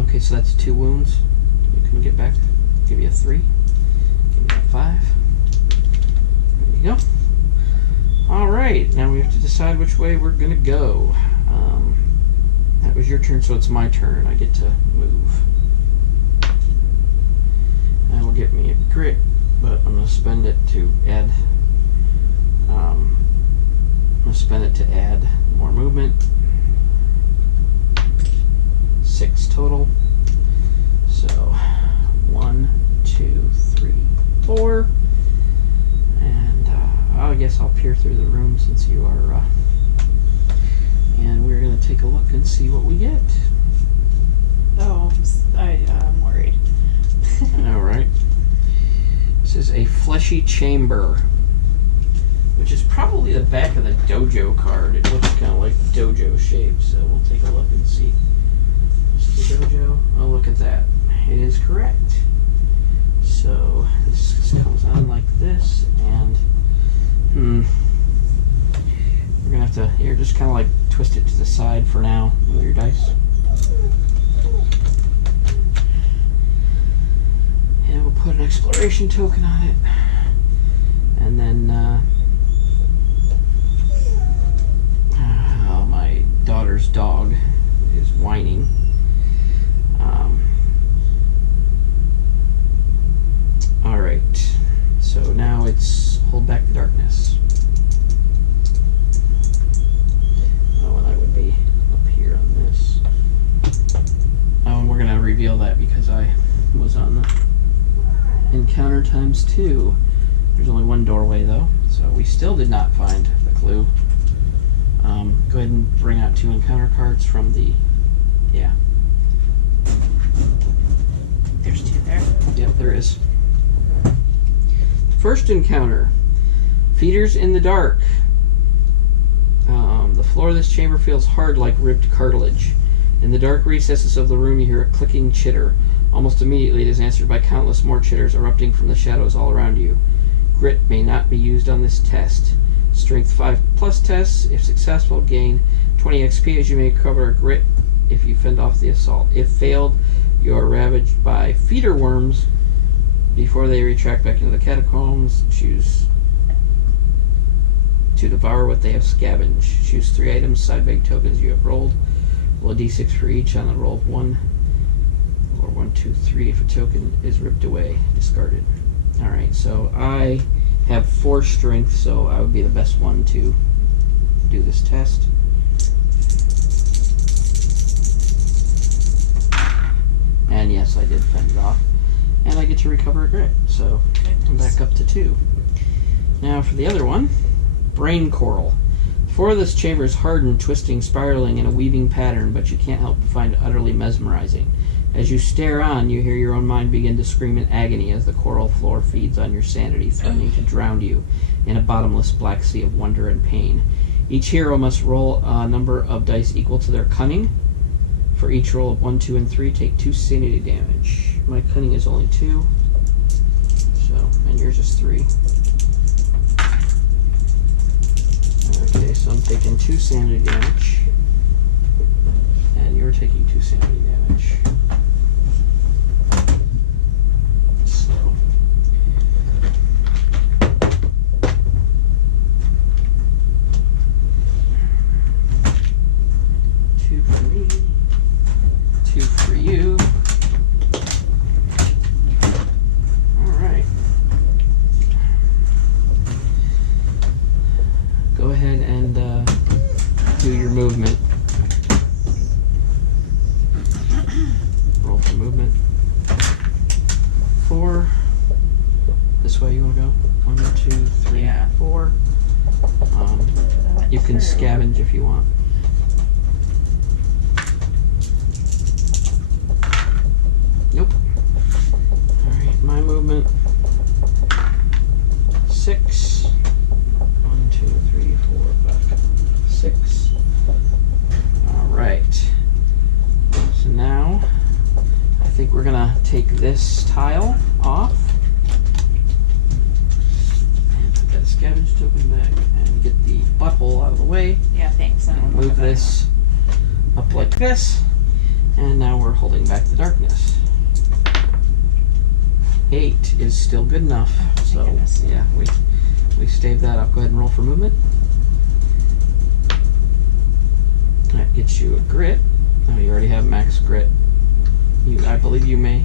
Okay, so that's 2 wounds. You can get back. Give you a 3. Give you a 5. There you go. Alright, now we have to decide which way we're going to go. That was your turn, so it's my turn. I get to move. That will get me a grit, but I'm going to spend it to add... I'm going to spend it to add more movement. 6 total. So 1, 2, 3, 4. And I guess I'll peer through the room since you are... and we're going to take a look and see what we get. Oh, I'm worried. Alright. This is a fleshy chamber, which is probably the back of the dojo card. It looks kind of like dojo shape, so we'll take a look and see. Is the dojo? Oh, look at that. It is correct. So this comes on like this, and we're gonna have to here just kind of like twist it to the side for now with your dice. And we'll put an exploration token on it, and then my daughter's dog is whining. Alright, so now it's hold back the darkness. Oh, and I would be up here on this. Oh, and we're going to reveal that because I was on the encounter ×2. There's only one doorway though, so we still did not find the clue. Go ahead and bring out 2 encounter cards from the... yeah. There's 2 there. Yep, there is. First encounter. Feeders in the dark. The floor of this chamber feels hard like ripped cartilage. In the dark recesses of the room you hear a clicking chitter. Almost immediately it is answered by countless more chitters erupting from the shadows all around you. Grit may not be used on this test. Strength 5+ tests, if successful, gain 20 XP as you may recover a grit if you fend off the assault. If failed, you are ravaged by feeder worms. Before they retract back into the catacombs, choose to devour what they have scavenged. Choose 3 items, side bag tokens you have rolled. Roll a d6 for each on the roll of 1. Or 1, 2, 3 if a token is ripped away, discarded. Alright, so I have 4 strength, so I would be the best one to do this test. And yes, I did fend it off. And I get to recover a grit, so I'm back up to 2. Now for the other one, brain coral. The floor of this chamber is hardened, twisting, spiraling in a weaving pattern, but you can't help but find it utterly mesmerizing. As you stare on, you hear your own mind begin to scream in agony as the coral floor feeds on your sanity, threatening to drown you in a bottomless black sea of wonder and pain. Each hero must roll a number of dice equal to their cunning. For each roll of 1, 2, and 3, take 2 sanity damage. My cunning is only 2, so, and yours is 3. Okay, so I'm taking 2 sanity damage, and you're taking 2 sanity damage. So, 2 for me, 2 for you. Alright. Go ahead and do your movement. Roll for movement. 4. This way you want to go? 1, 2, 3, Yeah. 4. You can scavenge if you want. Nope. Alright, my movement. 6. 1, 2, 3, 4, 5, 6. Alright. So now, I think we're gonna take this tile off. And put that scavenge token back and get the butthole out of the way. Yeah, thanks. I don't know Move about this up like this. And now we're holding back the darkness. 8 is still good enough. So yeah, we staved that up. Go ahead and roll for movement. That gets you a grit. Oh, you already have max grit. I believe you may.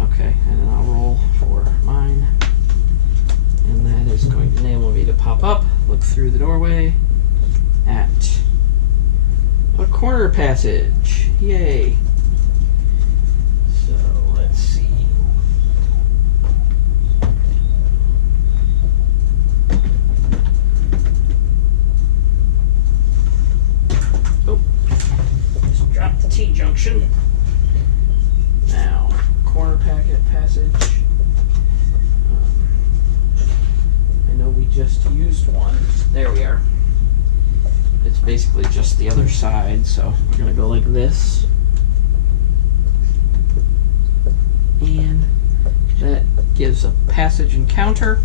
Okay, and then I'll roll for mine. And that is going to enable me to pop up, look through the doorway at a corner passage. Yay. So let's see. Oh, just dropped the T-junction. Now, corner passage. I know we just used one. There we are. It's basically just the other side, so we're going to go like this. And that gives a passage encounter.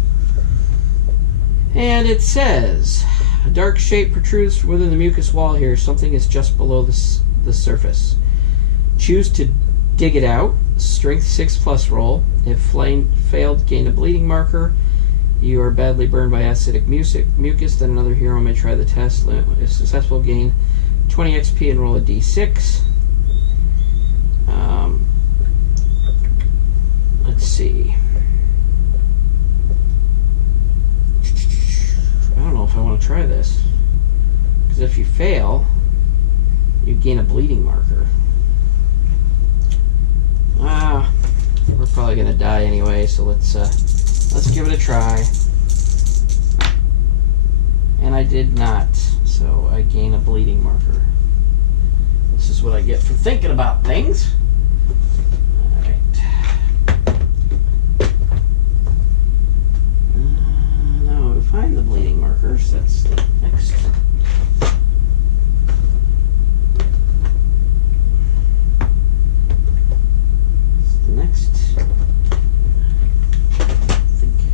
And it says, a dark shape protrudes from within the mucus wall here. Something is just below the surface. Choose to dig it out. Strength 6+ roll. If flame failed, gain a bleeding marker. You are badly burned by acidic mucus, then another hero may try the test. If successful, gain 20 XP and roll a d6. Let's see. I don't know if I want to try this. Because if you fail, you gain a bleeding marker. We're probably going to die anyway, so let's give it a try. And I did not, so I gain a bleeding marker. This is what I get for thinking about things. Alright. Now to find the bleeding markers, that's the next.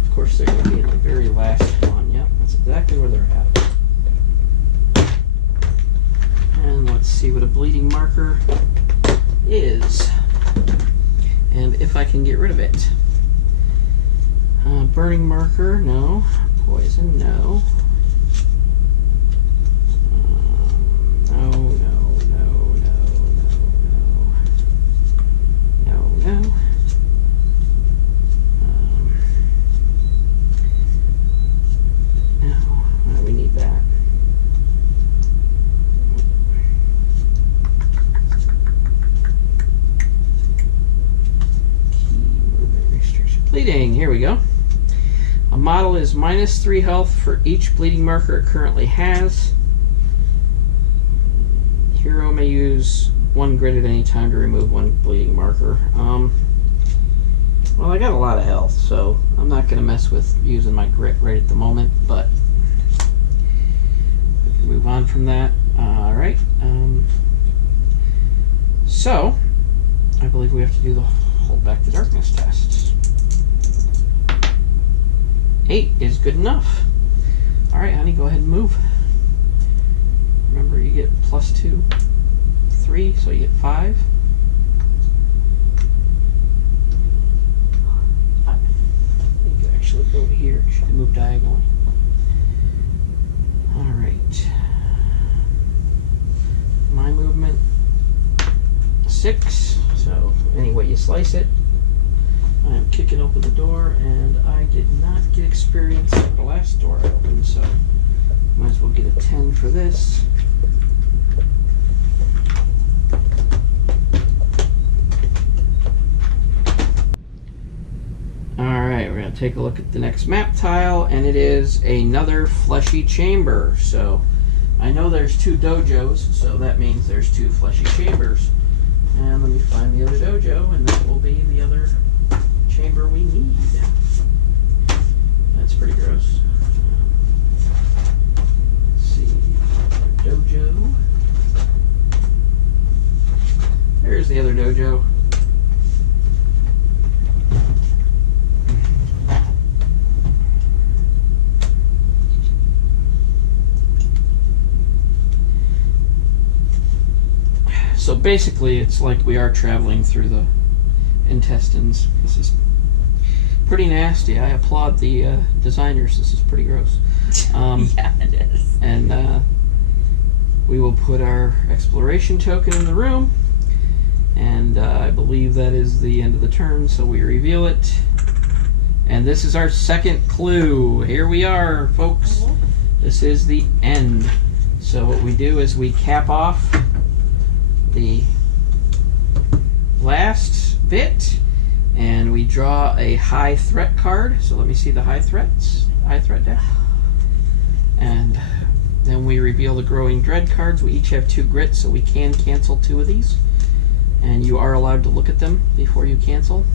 Of course, they're going to be in the very last one. Yep, that's exactly where they're at. And let's see what a bleeding marker is. And if I can get rid of it. Burning marker, no. Poison, no. No. We need that. Key movement restriction. Bleeding, here we go. A model is -3 health for each bleeding marker it currently has. Hero may use 1 grit at any time to remove 1 bleeding marker. Well, I got a lot of health, so I'm not going to mess with using my grit right at the moment, but we can move on from that. Alright. So, I believe we have to do the hold back the darkness test. 8 is good enough. Alright, honey, go ahead and move. Remember, you get +2, 3, so you get 5. You can actually go over here. You should move diagonally. Alright. My movement, 6. So, any way you slice it. I'm kicking open the door, and I did not get experience at the last door I opened, so might as well get a 10 for this. Alright, we're going to take a look at the next map tile, and it is another fleshy chamber. So, I know there's 2 dojos, so that means there's 2 fleshy chambers. And let me find the other dojo, and that will be the other chamber we need. That's pretty gross. Let's see, dojo. There's the other dojo. So basically, it's like we are traveling through the intestines. This is pretty nasty. I applaud the designers. This is pretty gross. Yeah, it is. And we will put our exploration token in the room. And I believe that is the end of the turn, so we reveal it. And this is our second clue. Here we are, folks. This is the end. So what we do is we cap off the last bit, and we draw a high threat card. So let me see the high threat deck. And then we reveal the growing dread cards. We each have 2 grit, so we can cancel 2 of these. And you are allowed to look at them before you cancel.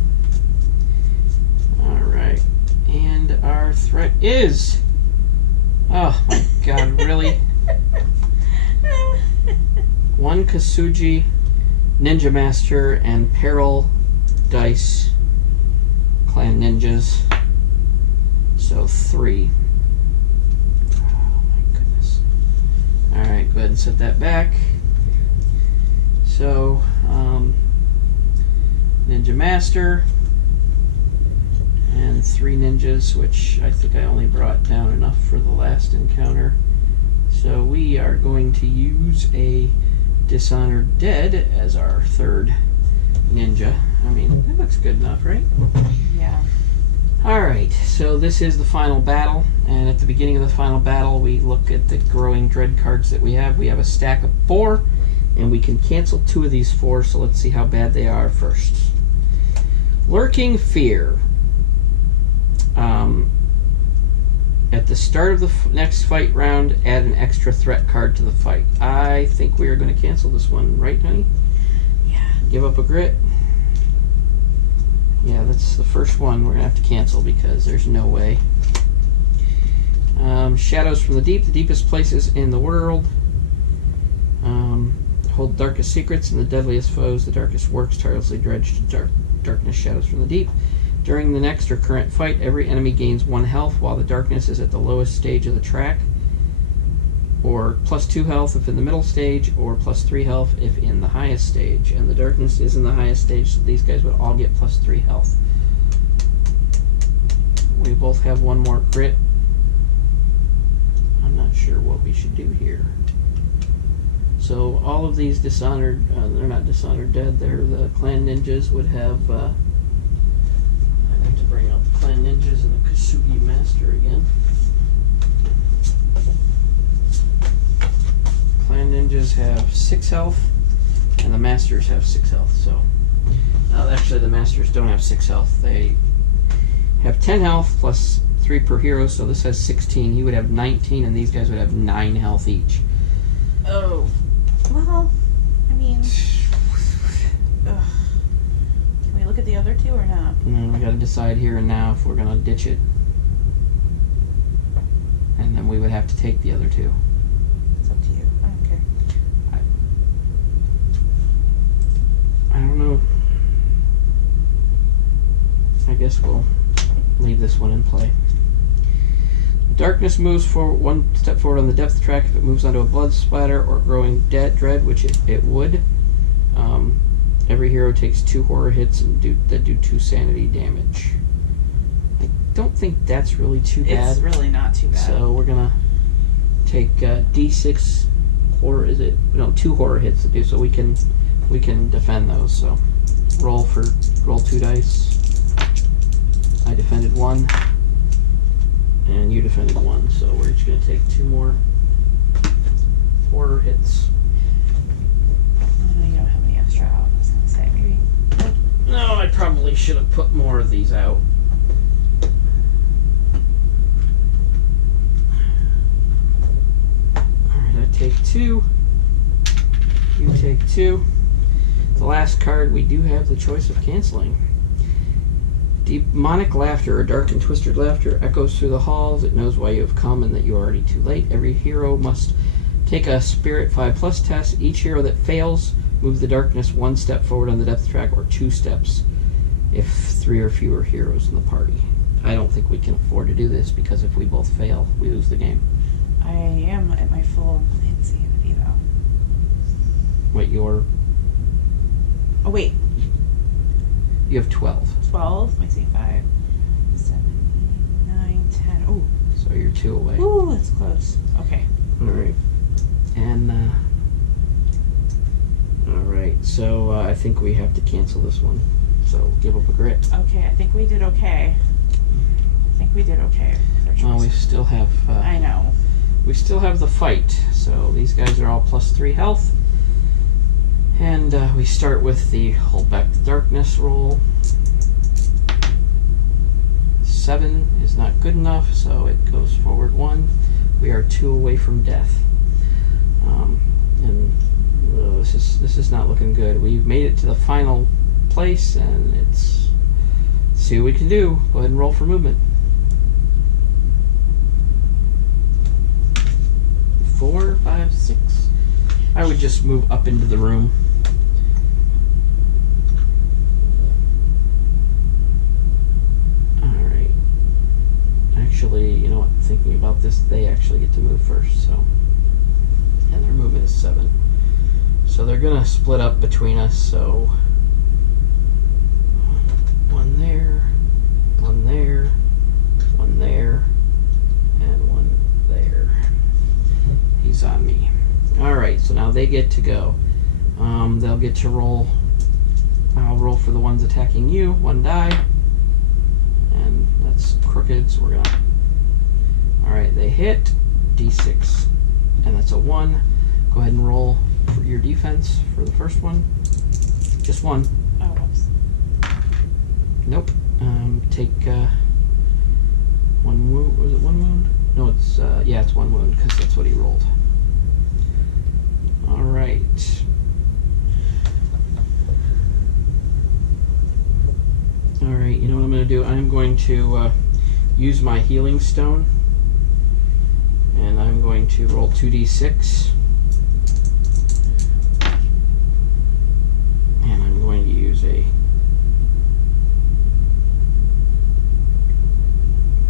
Alright. And our threat is... Oh my god, really? 1 Kosugi, Ninja Master, and Peril Dice Clan Ninjas. So 3. Oh my goodness. Alright, go ahead and set that back. So, Ninja Master, and 3 ninjas, which I think I only brought down enough for the last encounter. So we are going to use a Dishonored Dead as our 3rd ninja. I mean, that looks good enough, right? Yeah. Alright, so this is the final battle, and at the beginning of the final battle we look at the growing dread cards that we have. We have a stack of 4, and we can cancel 2 of these 4, so let's see how bad they are first. Lurking Fear. At the start of the next fight round, add an extra threat card to the fight. I think we are going to cancel this one, right, honey? Yeah. Give up a grit. Yeah, that's the first one we're going to have to cancel because there's no way. Shadows from the Deep, the deepest places in the world. Hold darkest secrets and the deadliest foes, the darkest works, tirelessly dredged darkness, shadows from the deep. During the next or current fight, every enemy gains 1 health while the darkness is at the lowest stage of the track, or +2 health if in the middle stage, or +3 health if in the highest stage. And the darkness is in the highest stage, so these guys would all get +3 health. We both have 1 more grit. I'm not sure what we should do here. So all of these Dishonored, they're not Dishonored Dead, they're the Clan Ninjas would have, I have to bring out the Clan Ninjas and the Kosugi Master again. Clan Ninjas have 6 health, and the Masters have 6 health, so... actually the Masters don't have 6 health, they have 10 health plus 3 per hero, so this has 16, he would have 19, and these guys would have 9 health each. Oh. Well, I mean... Ugh. Can we look at the other 2 or not? And we gotta decide here and now if we're gonna ditch it. And then we would have to take the other 2. It's up to you. I don't care. I don't know. I guess we'll leave this one in play. Darkness moves forward 1 step forward on the depth track if it moves onto a blood splatter or growing dread, which it would. Every hero takes 2 horror hits and that do 2 sanity damage. I don't think that's really too bad. It's really not too bad. So we're gonna take D6 horror. 2 horror hits to do, so we can defend those. So roll 2 dice. I defended 1. And you defended 1, so we're just going to take 2 more horror hits. I know you don't have any extra out. I was going to say, maybe. No, I probably should have put more of these out. Alright, I take 2. You take 2. The last card, we do have the choice of canceling. Demonic laughter, or dark and twisted laughter, echoes through the halls. It knows why you have come and that you are already too late. Every hero must take a Spirit 5+ test. Each hero that fails, move the darkness 1 step forward on the depth track, or 2 steps if 3 or fewer heroes in the party. I don't think we can afford to do this, because if we both fail, we lose the game. I am at my full insanity, though. Wait, you're Oh, wait. You have 12. 12. Let me see. 5, 7, 8, 9, 10. Oh. So you're 2 away. Ooh, that's close. Okay. Alright. And, alright, so I think we have to cancel this one. So give up a grit. Okay, I think we did okay. Well, we still have... I know. We still have the fight. So these guys are all +3 health. And we start with the Hold Back the Darkness roll. 7 is not good enough, so it goes forward 1. We are 2 away from death. And this is not looking good. We've made it to the final place, and let's see what we can do. Go ahead and roll for movement. 4, 5, 6. I would just move up into the room. Alright. Actually, you know what? Thinking about this, they actually get to move first, so. And their movement is 7. So they're gonna split up between us, so. 1 there, 1 there, 1 there, and 1 there. He's on me. Alright, so now they get to go. They'll get to roll. I'll roll for the ones attacking you. 1 die. And that's crooked, so we're gonna... Alright, they hit. D6. And that's a 1. Go ahead and roll for your defense for the first one. Just 1. Oh, whoops. Nope. Take 1 wound. Was it 1 wound? No, it's yeah, it's 1 wound because that's what he rolled. All right. All right. You know what I'm going to do? I'm going to use my healing stone, and I'm going to roll 2d6, and I'm going to use a.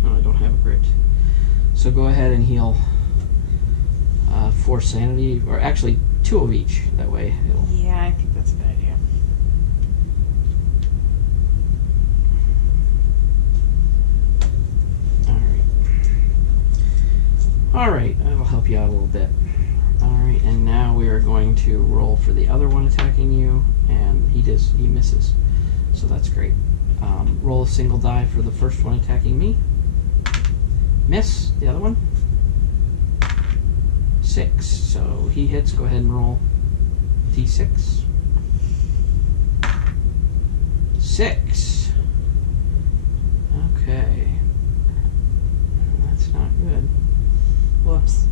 Oh, I don't have a grit. So go ahead and heal 4 sanity, or actually 2 of each. That way it'll... Yeah, I think that's a good idea. Alright, that'll help you out a little bit. Alright, and now we are going to roll for the other one attacking you, and he misses. So that's great. Roll a single die for the first one attacking me. Miss the other one. 6. So he hits. Go ahead and roll d6. 6. Okay. That's not good. Whoops.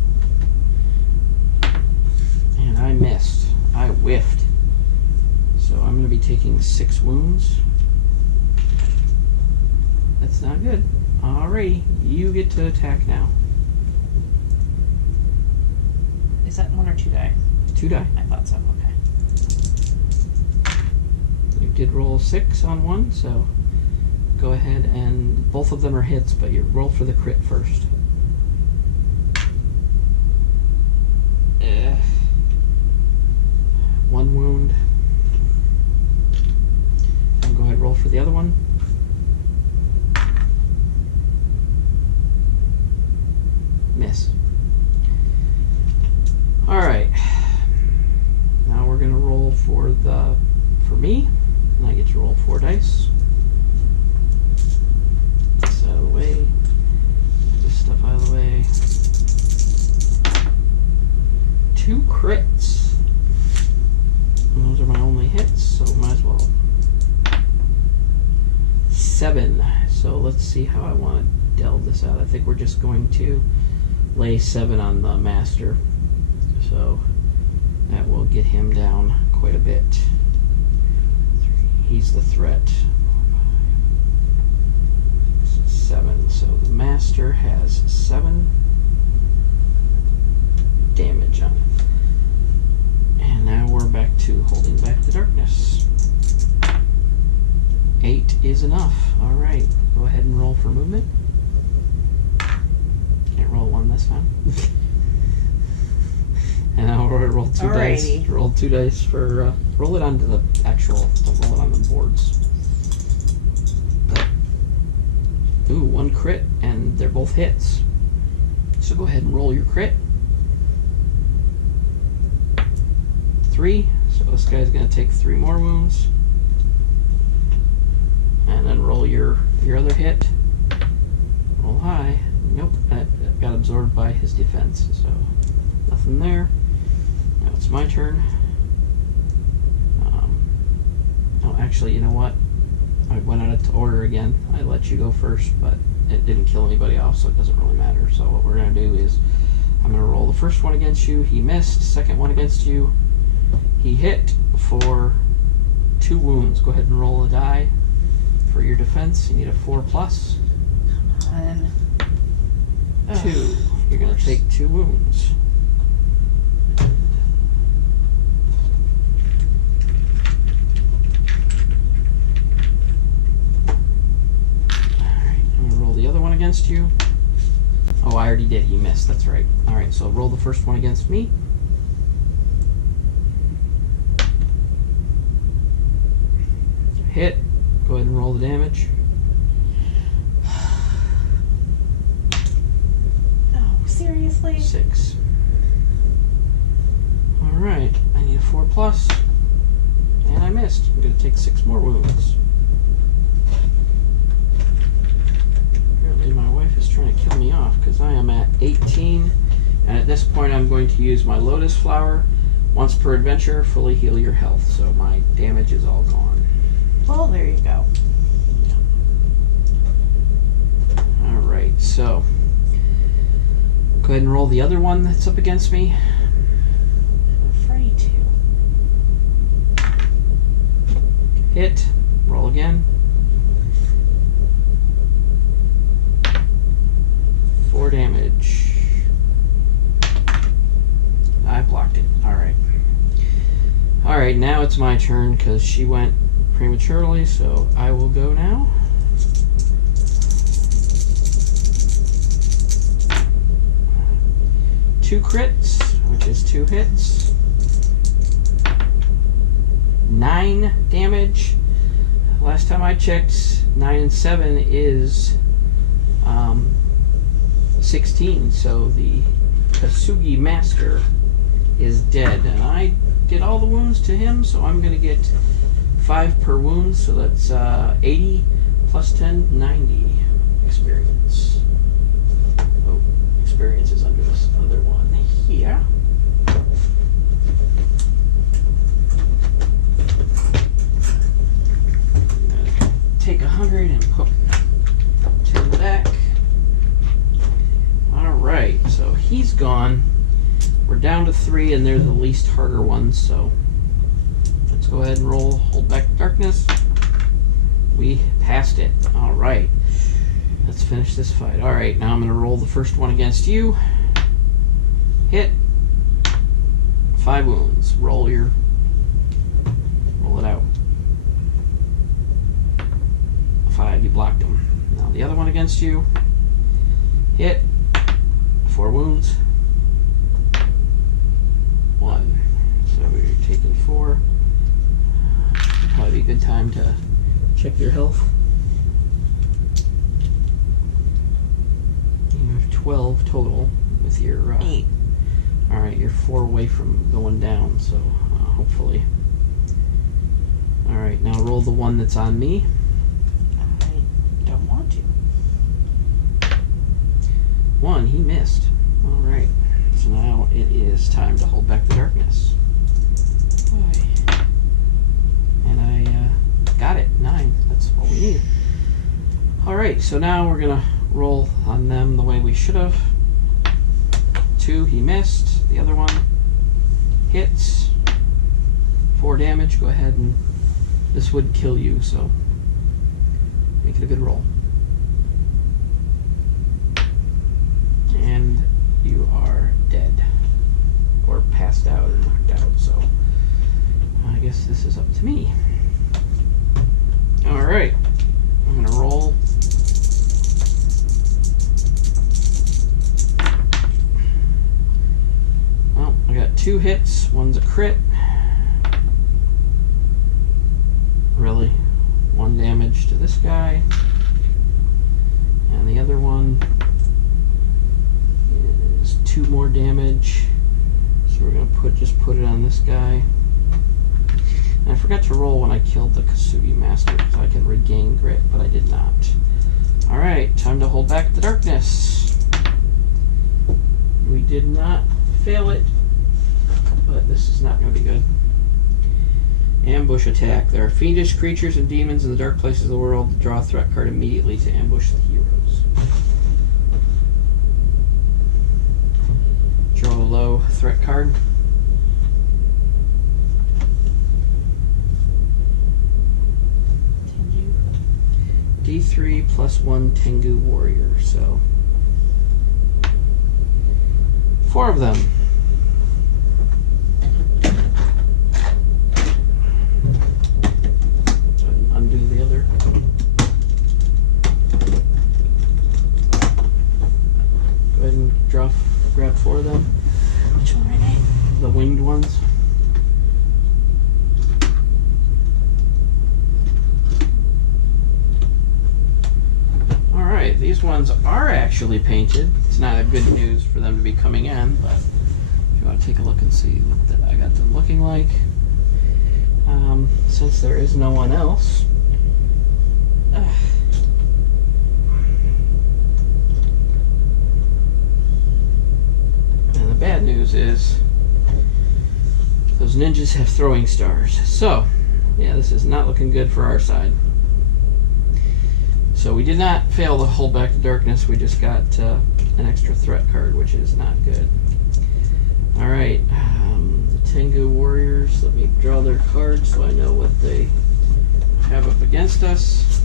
And I missed. I whiffed. So I'm going to be taking 6 wounds. That's not good. Alrighty, you get to attack now. Is that 1 or 2 die? 2 die. I thought so, okay. You did roll 6 on 1, so go ahead and both of them are hits, but you roll for the crit first. 1 wound. And go ahead and roll for the other one. Miss. Alright. Now we're gonna roll for me. And I get to roll 4 dice. This out of the way. Get this stuff out of the way. 2 crits. And those are my only hits, so might as well. 7. So let's see how I want to delve this out. I think we're just going to lay 7 on the master. So that will get him down quite a bit. He's the threat. 7. So the master has 7 damage on it. And now we're back to holding back the darkness. 8 is enough. Alright, go ahead and roll for movement. Can't roll 1 this time. And now we'll roll 2 Alrighty. dice. Roll 2 dice for roll it onto the actual. Don't roll it on the boards. Ooh, 1 crit, and they're both hits. So go ahead and roll your crit. 3. So this guy's going to take 3 more wounds. And then roll your other hit. Roll high. Nope, that got absorbed by his defense. So nothing there. Now it's my turn. Oh, actually, you know what? I went out of order again. I let you go first, but it didn't kill anybody off, so it doesn't really matter. So what we're going to do is I'm going to roll the first one against you. He missed. Second one against you. He hit for 2 wounds. Go ahead and roll a die for your defense. You need a 4+. Come on. 2. You're going to take 2 wounds. Alright, I'm going to roll the other one against you. Oh, I already did. He missed. That's right. Alright, so roll the first one against me. Hit. Go ahead and roll the damage. Oh, seriously? 6. Alright, I need a 4+. And I missed. I'm going to take 6 more wounds. Apparently my wife is trying to kill me off because I am at 18. And at this point I'm going to use my Lotus Flower. Once per adventure, fully heal your health. So my damage is all gone. Well, there you go. Alright, so go ahead and roll the other one that's up against me. I'm afraid to. Hit. Roll again. 4 damage. I blocked it. Alright. Alright, now it's my turn because she went prematurely, so I will go now. Two crits, which is 2 hits. 9 damage. Last time I checked, 9 and 7 is 16. So the Kosugi master is dead, and I did all the wounds to him. So I'm going to get 5 per wound. So that's 80 plus 10, 90 experience. Oh, experience is under this other one here. Take 100 and put 10 back. Alright, so he's gone. We're down to 3, and they're the least harder ones, so let's go ahead and roll. Hold back darkness. We passed it. Alright. Let's finish this fight. Alright, now I'm going to roll the first one against you. Hit. 5 wounds. Roll it out. 5, you blocked him. Now the other one against you. Hit. 4 wounds. 1. So we're taking 4. Probably be a good time to check your health. You have 12 total with your 8. Alright, you're 4 away from going down, so hopefully. Alright, now roll the one that's on me. I don't want to. 1, he missed. Alright, so now it is time to hold back the darkness. Boy. And I got it, 9. That's all we need. Alright, so now we're going to roll on them the way we should have. 2, he missed. The other one hits. 4 damage. Go ahead and this would kill you, so make it a good roll. And you are dead. Or passed out or knocked out, so I guess this is up to me. Alright. I'm going to roll. Well, I got 2 hits, one's a crit. Really? 1 damage to this guy. And the other one is 2 more damage. So we're going to just put it on this guy. And I forgot to roll when I killed the Kosugi Master so I can regain grit, but I did not. Alright, time to hold back the darkness. We did not fail it, but this is not going to be good. Ambush attack. There are fiendish creatures and demons in the dark places of the world. Draw a threat card immediately to ambush the heroes. Draw a low threat card. D3 plus 1 Tengu warrior, so 4 of them. Go ahead and undo the other. Go ahead and grab 4 of them. Which one are they? The winged ones. Alright, these ones are actually painted. It's not a good news for them to be coming in, but if you want to take a look and see what I got them looking like. Since there is no one else. And the bad news is those ninjas have throwing stars. So, yeah, this is not looking good for our side. So we did not fail to hold back the darkness, we just got an extra threat card, which is not good. Alright, the Tengu Warriors, let me draw their cards so I know what they have up against us.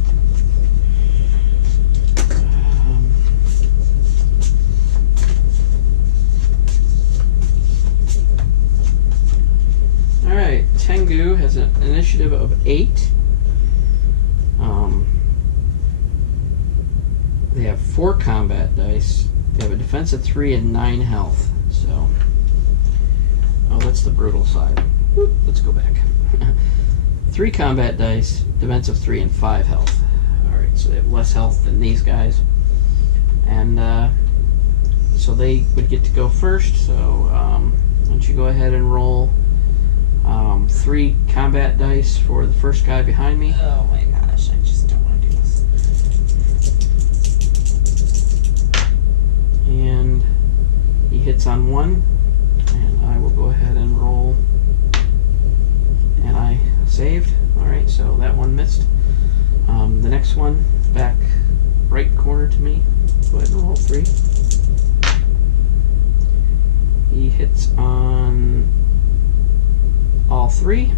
Alright, Tengu has an initiative of 8. They have 4 combat dice. They have a defense of 3 and 9 health. So, oh, that's the brutal side. Whoop, let's go back. 3 combat dice, defense of 3 and 5 health. Alright, so they have less health than these guys. And so they would get to go first. So, why don't you go ahead and roll 3 combat dice for the first guy behind me. Oh my gosh, I just don't want to do this. And he hits on 1, and I will go ahead and roll, and I saved. Alright, so that one missed. The next one, back right corner to me, go ahead and roll 3. He hits on all 3,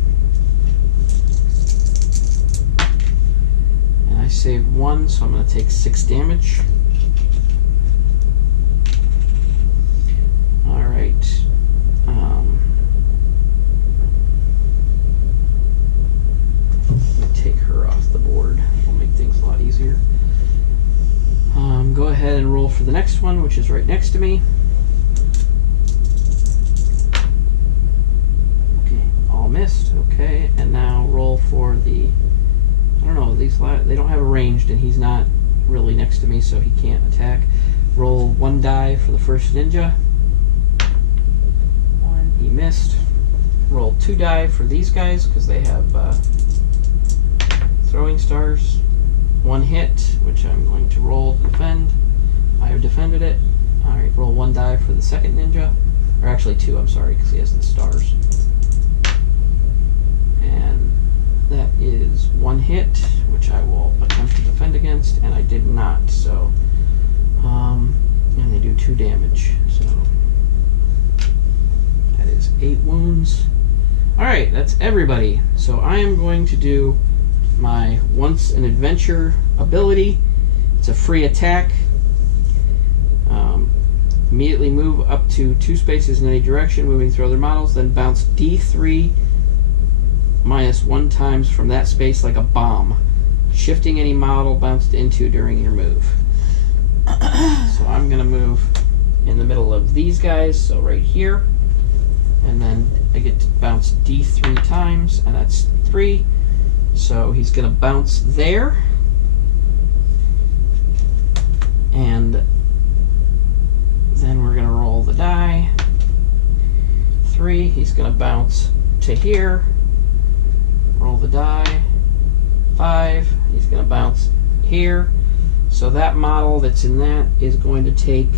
and I saved 1, so I'm going to take 6 damage. Alright. Let me take her off the board. It'll make things a lot easier. Go ahead and roll for the next one, which is right next to me. Okay, all missed. Okay, and now roll for the... I don't know, these they don't have a ranged, and he's not really next to me, so he can't attack. Roll 1 die for the first ninja. 1, he missed. Roll 2 die for these guys, because they have throwing stars. 1 hit, which I'm going to roll to defend. I have defended it. Alright, roll 1 die for the second ninja. Or actually 2, I'm sorry, because he has the stars. And that is 1 hit, which I will attempt to defend against, and I did not, so... and they do 2 damage, so... that is 8 wounds. Alright, that's everybody. So I am going to do my Once an Adventure ability. It's a free attack. Immediately move up to 2 spaces in any direction, moving through other models, then bounce D3 minus 1 times from that space like a bomb, shifting any model bounced into during your move. So I'm going to move in the middle of these guys, so right here. and then I get to bounce D3 times, and that's 3. So he's going to bounce there, and then we're going to roll the die. 3, he's going to bounce to here, roll the die. 5, he's going to bounce here. So that model that's in that is going to take,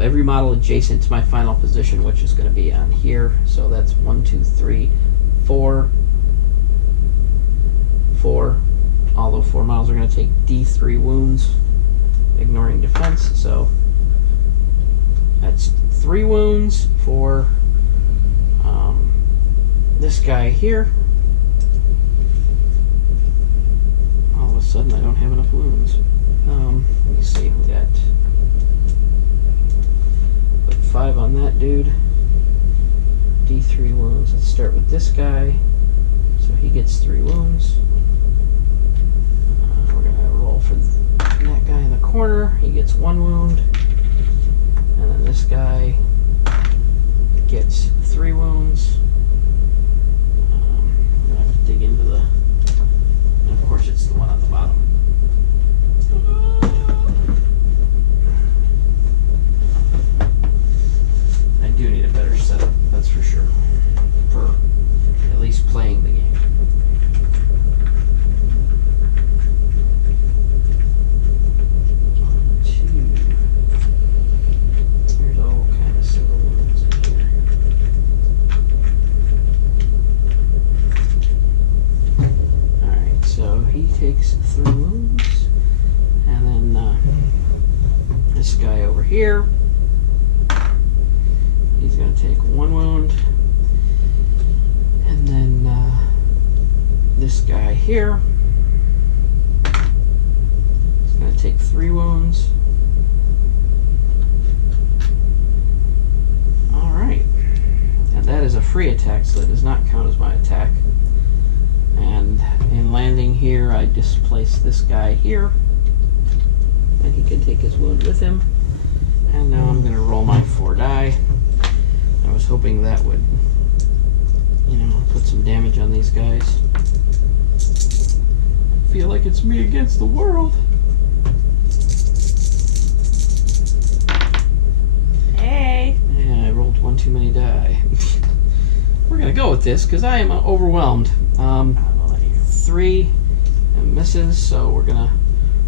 every model adjacent to my final position, which is going to be on here. So that's 1, 2, 3, 4. 4. All those 4 models are going to take D3 wounds, ignoring defense. So that's 3 wounds for this guy here. All of a sudden, I don't have enough wounds. Let me see. We got 5 on that dude. D3 wounds. Let's start with this guy. So he gets 3 wounds. We're gonna roll for that guy in the corner. He gets 1 wound. And then this guy gets 3 wounds. I'm gonna have to dig into the, and of course it's the one on the bottom. I do need a better setup, that's for sure, for at least playing the game. There's all kind of silver ones in here. Alright, so he takes 3 wounds, and then this guy over here, he's going to take 1 wound, and then this guy here is going to take 3 wounds. Alright, and that is a free attack, so that does not count as my attack. And in landing here, I displace this guy here, and he can take his wound with him. And now I'm going to roll my 4 die. I was hoping that would, put some damage on these guys. I feel like it's me against the world. Hey. Yeah, I rolled 1 too many die. We're going to go with this because I am overwhelmed. 3 and misses, so we're going to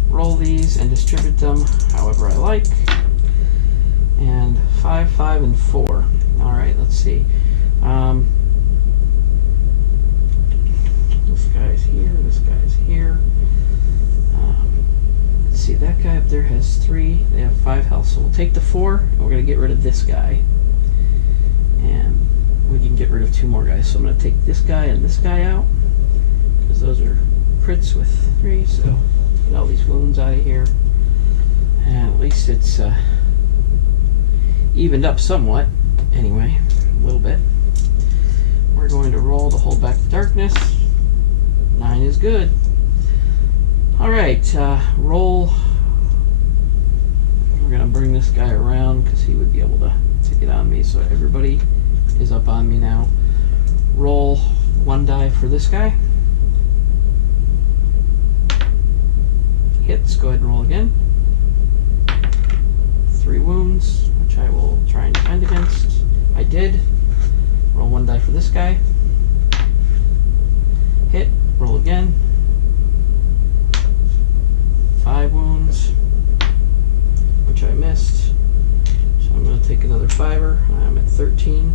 roll these and distribute them however I like. And 5, 5, and 4. Alright, let's see. This guy's here, this guy's here. Let's see, that guy up there has 3. They have 5 health, so we'll take the 4, and we're going to get rid of this guy. And we can get rid of 2 more guys. So I'm going to take this guy and this guy out, because those are crits with 3, so get all these wounds out of here. And at least it's evened up somewhat. Anyway, a little bit. We're going to roll to hold back the darkness. 9 is good. Alright, roll. We're going to bring this guy around because he would be able to get on me. So everybody is up on me now. Roll 1 die for this guy. Hits, go ahead and roll again. 3 wounds, which I will try and defend against. I did. Roll 1 die for this guy. Hit, roll again. 5 wounds, which I missed. So I'm going to take another 5er. I'm at 13.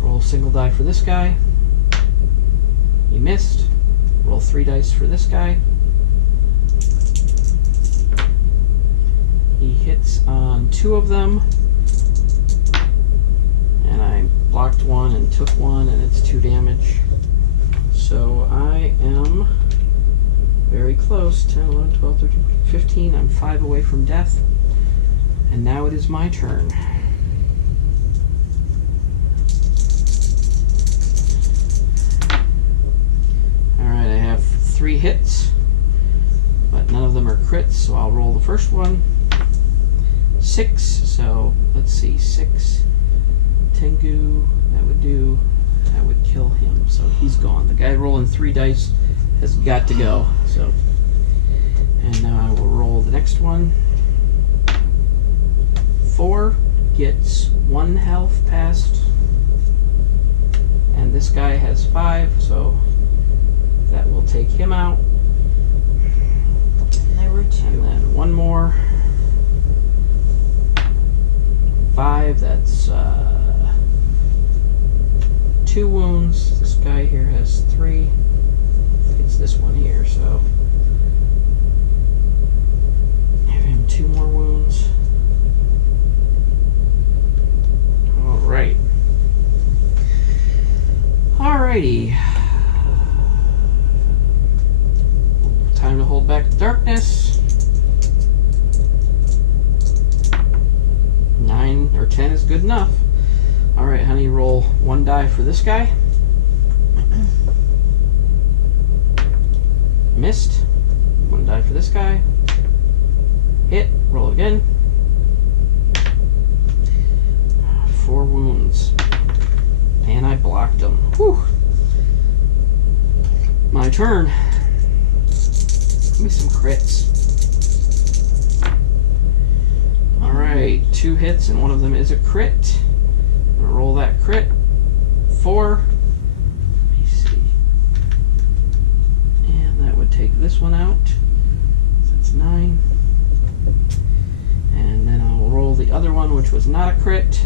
Roll a single die for this guy. He missed. Roll 3 dice for this guy. He hits on 2 of them, and I blocked 1 and took 1, and it's 2 damage. So I am very close. 10, 11, 12, 13, 15. I'm 5 away from death, and now it is my turn. Alright, I have 3 hits, but none of them are crits, so I'll roll the first one. 6, so let's see, 6. Tengu, that would kill him, so he's gone. The guy rolling 3 dice has got to go. So, and now I will roll the next one. 4 gets 1 health passed, and this guy has 5, so that will take him out. And there were 2. And then 1 more. 5, that's 2 wounds. This guy here has 3. It's this one here, so give him 2 more wounds. Alright. Alrighty. Time to hold back the darkness. 9 or 10 is good enough. Alright, honey, roll 1 die for this guy. Missed. 1 die for this guy. Hit. Roll again. 4 wounds. And I blocked him. Whew. My turn. Give me some crits. Alright, 2 hits and one of them is a crit. I'm going to roll that crit. 4. Let me see. And that would take this one out. So that's 9. And then I'll roll the other one, which was not a crit.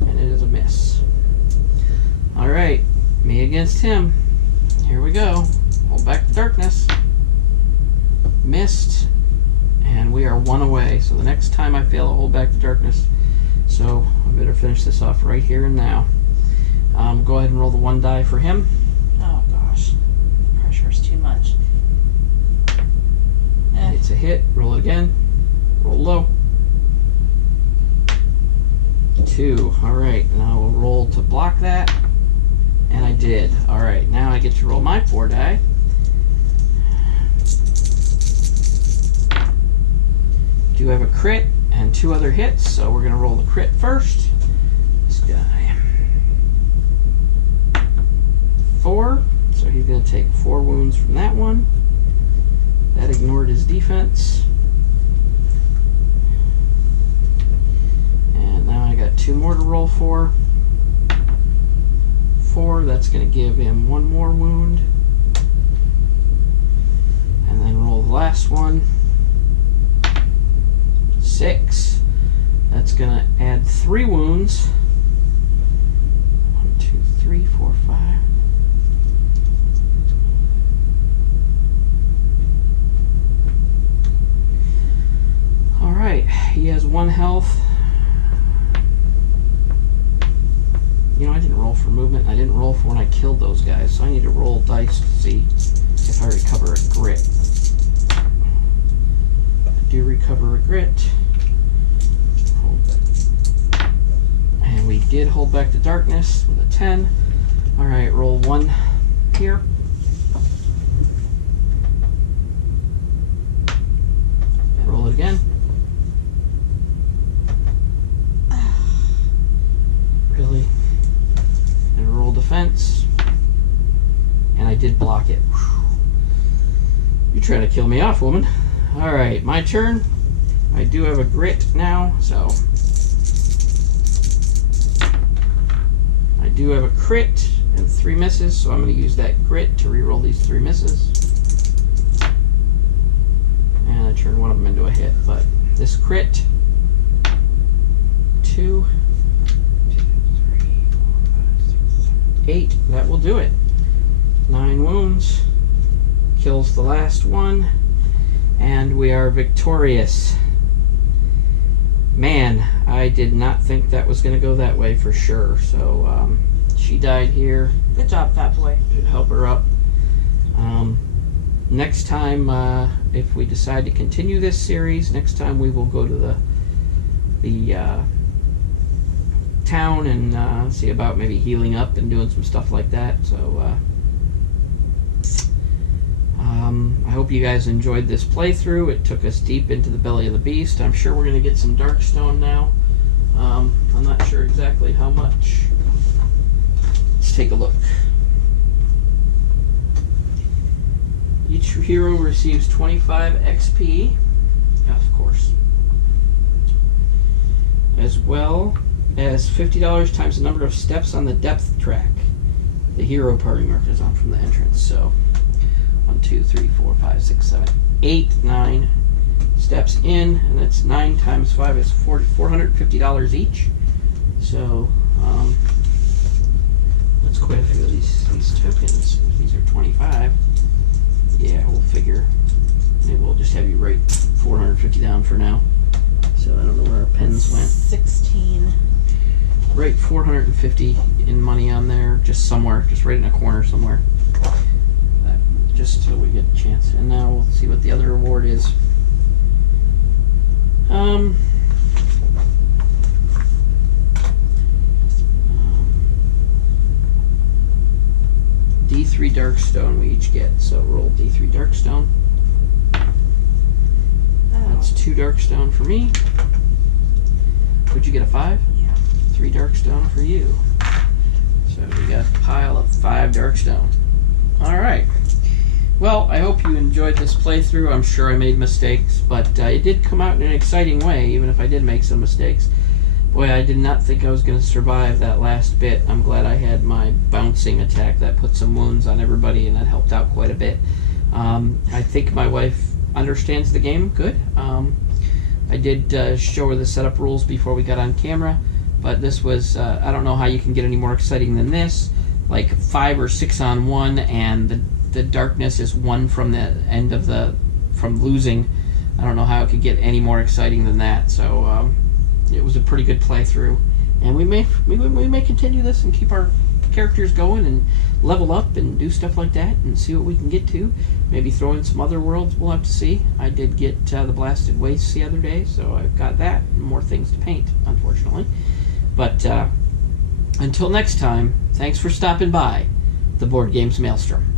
And it is a miss. Alright, me against him. Here we go. Hold back the darkness. Missed. And we are 1 away. So the next time I fail, I'll hold back the darkness. So I better finish this off right here and now. Go ahead and roll the 1 die for him. Oh gosh. Pressure's too much. It's a hit. Roll it again. Roll low. 2. Alright. Now we'll roll to block that. And I did. Alright. Now I get to roll my 4 die. Do have a crit and 2 other hits, so we're going to roll the crit first. This guy. 4. So he's going to take 4 wounds from that one. That ignored his defense. And now I got 2 more to roll for. 4, that's going to give him 1 more wound. And then roll the last one. 6. That's going to add 3 wounds. 1, 2, 3, 4, 5. Alright, he has 1 health. You know, I didn't roll for movement. I didn't roll for when I killed those guys, so I need to roll dice to see if I recover a grit. I do recover a grit. And we did hold back the darkness with a 10. Alright, roll 1 here. Roll it again. Really? And roll defense. And I did block it. You're trying to kill me off, woman. Alright, my turn. I do have a grit now, so I do have a crit and 3 misses, so I'm going to use that grit to reroll these 3 misses. And I turned one of them into a hit, but this crit, 2, 3, 4, 5, 6, 7, 8, that will do it. 9 wounds, kills the last one, and we are victorious. Man, I did not think that was going to go that way for sure. So she died here. Good job, fat boy. Help her up. Next time, if we decide to continue this series, next time we will go to the town and see about maybe healing up and doing some stuff like that. So I hope you guys enjoyed this playthrough. It took us deep into the belly of the beast. I'm sure we're going to get some Darkstone now. I'm not sure exactly how much. Let's take a look. Each hero receives 25 XP, of course, as well as $50 times the number of steps on the depth track the hero party markers on from the entrance. So 1, 2, 3, 4, 5, 6, 7, 8, 9 steps in, and that's 9 times 5 is $450 each. So let's quit a few of these tokens. These are 25. Yeah, we'll figure. Maybe we'll just have you write 450 down for now. So I don't know where our pens went. 16. Write 450 in money on there, just somewhere, just right in a corner somewhere. Just so we get a chance. And now we'll see what the other reward is. D3 Darkstone we each get, so roll D3 Darkstone. That's 2 Darkstone for me. Would you get a 5? Yeah. 3 Darkstone for you. So we got a pile of 5 Darkstone. Alright. Well, I hope you enjoyed this playthrough. I'm sure I made mistakes, but it did come out in an exciting way, even if I did make some mistakes. Boy, I did not think I was going to survive that last bit. I'm glad I had my bouncing attack that put some wounds on everybody, and that helped out quite a bit. I think my wife understands the game good. I did show her the setup rules before we got on camera, but this was, I don't know how you can get any more exciting than this. Like 5 or 6 on 1, and the darkness is 1 from the end of from losing. I don't know how it could get any more exciting than that. So it was a pretty good playthrough, and we may continue this and keep our characters going and level up and do stuff like that and see what we can get to. Maybe throw in some other worlds. We'll have to see. I did get the Blasted Wastes the other day, so I've got that and more things to paint, unfortunately. But until next time, thanks for stopping by the Board Games Maelstrom.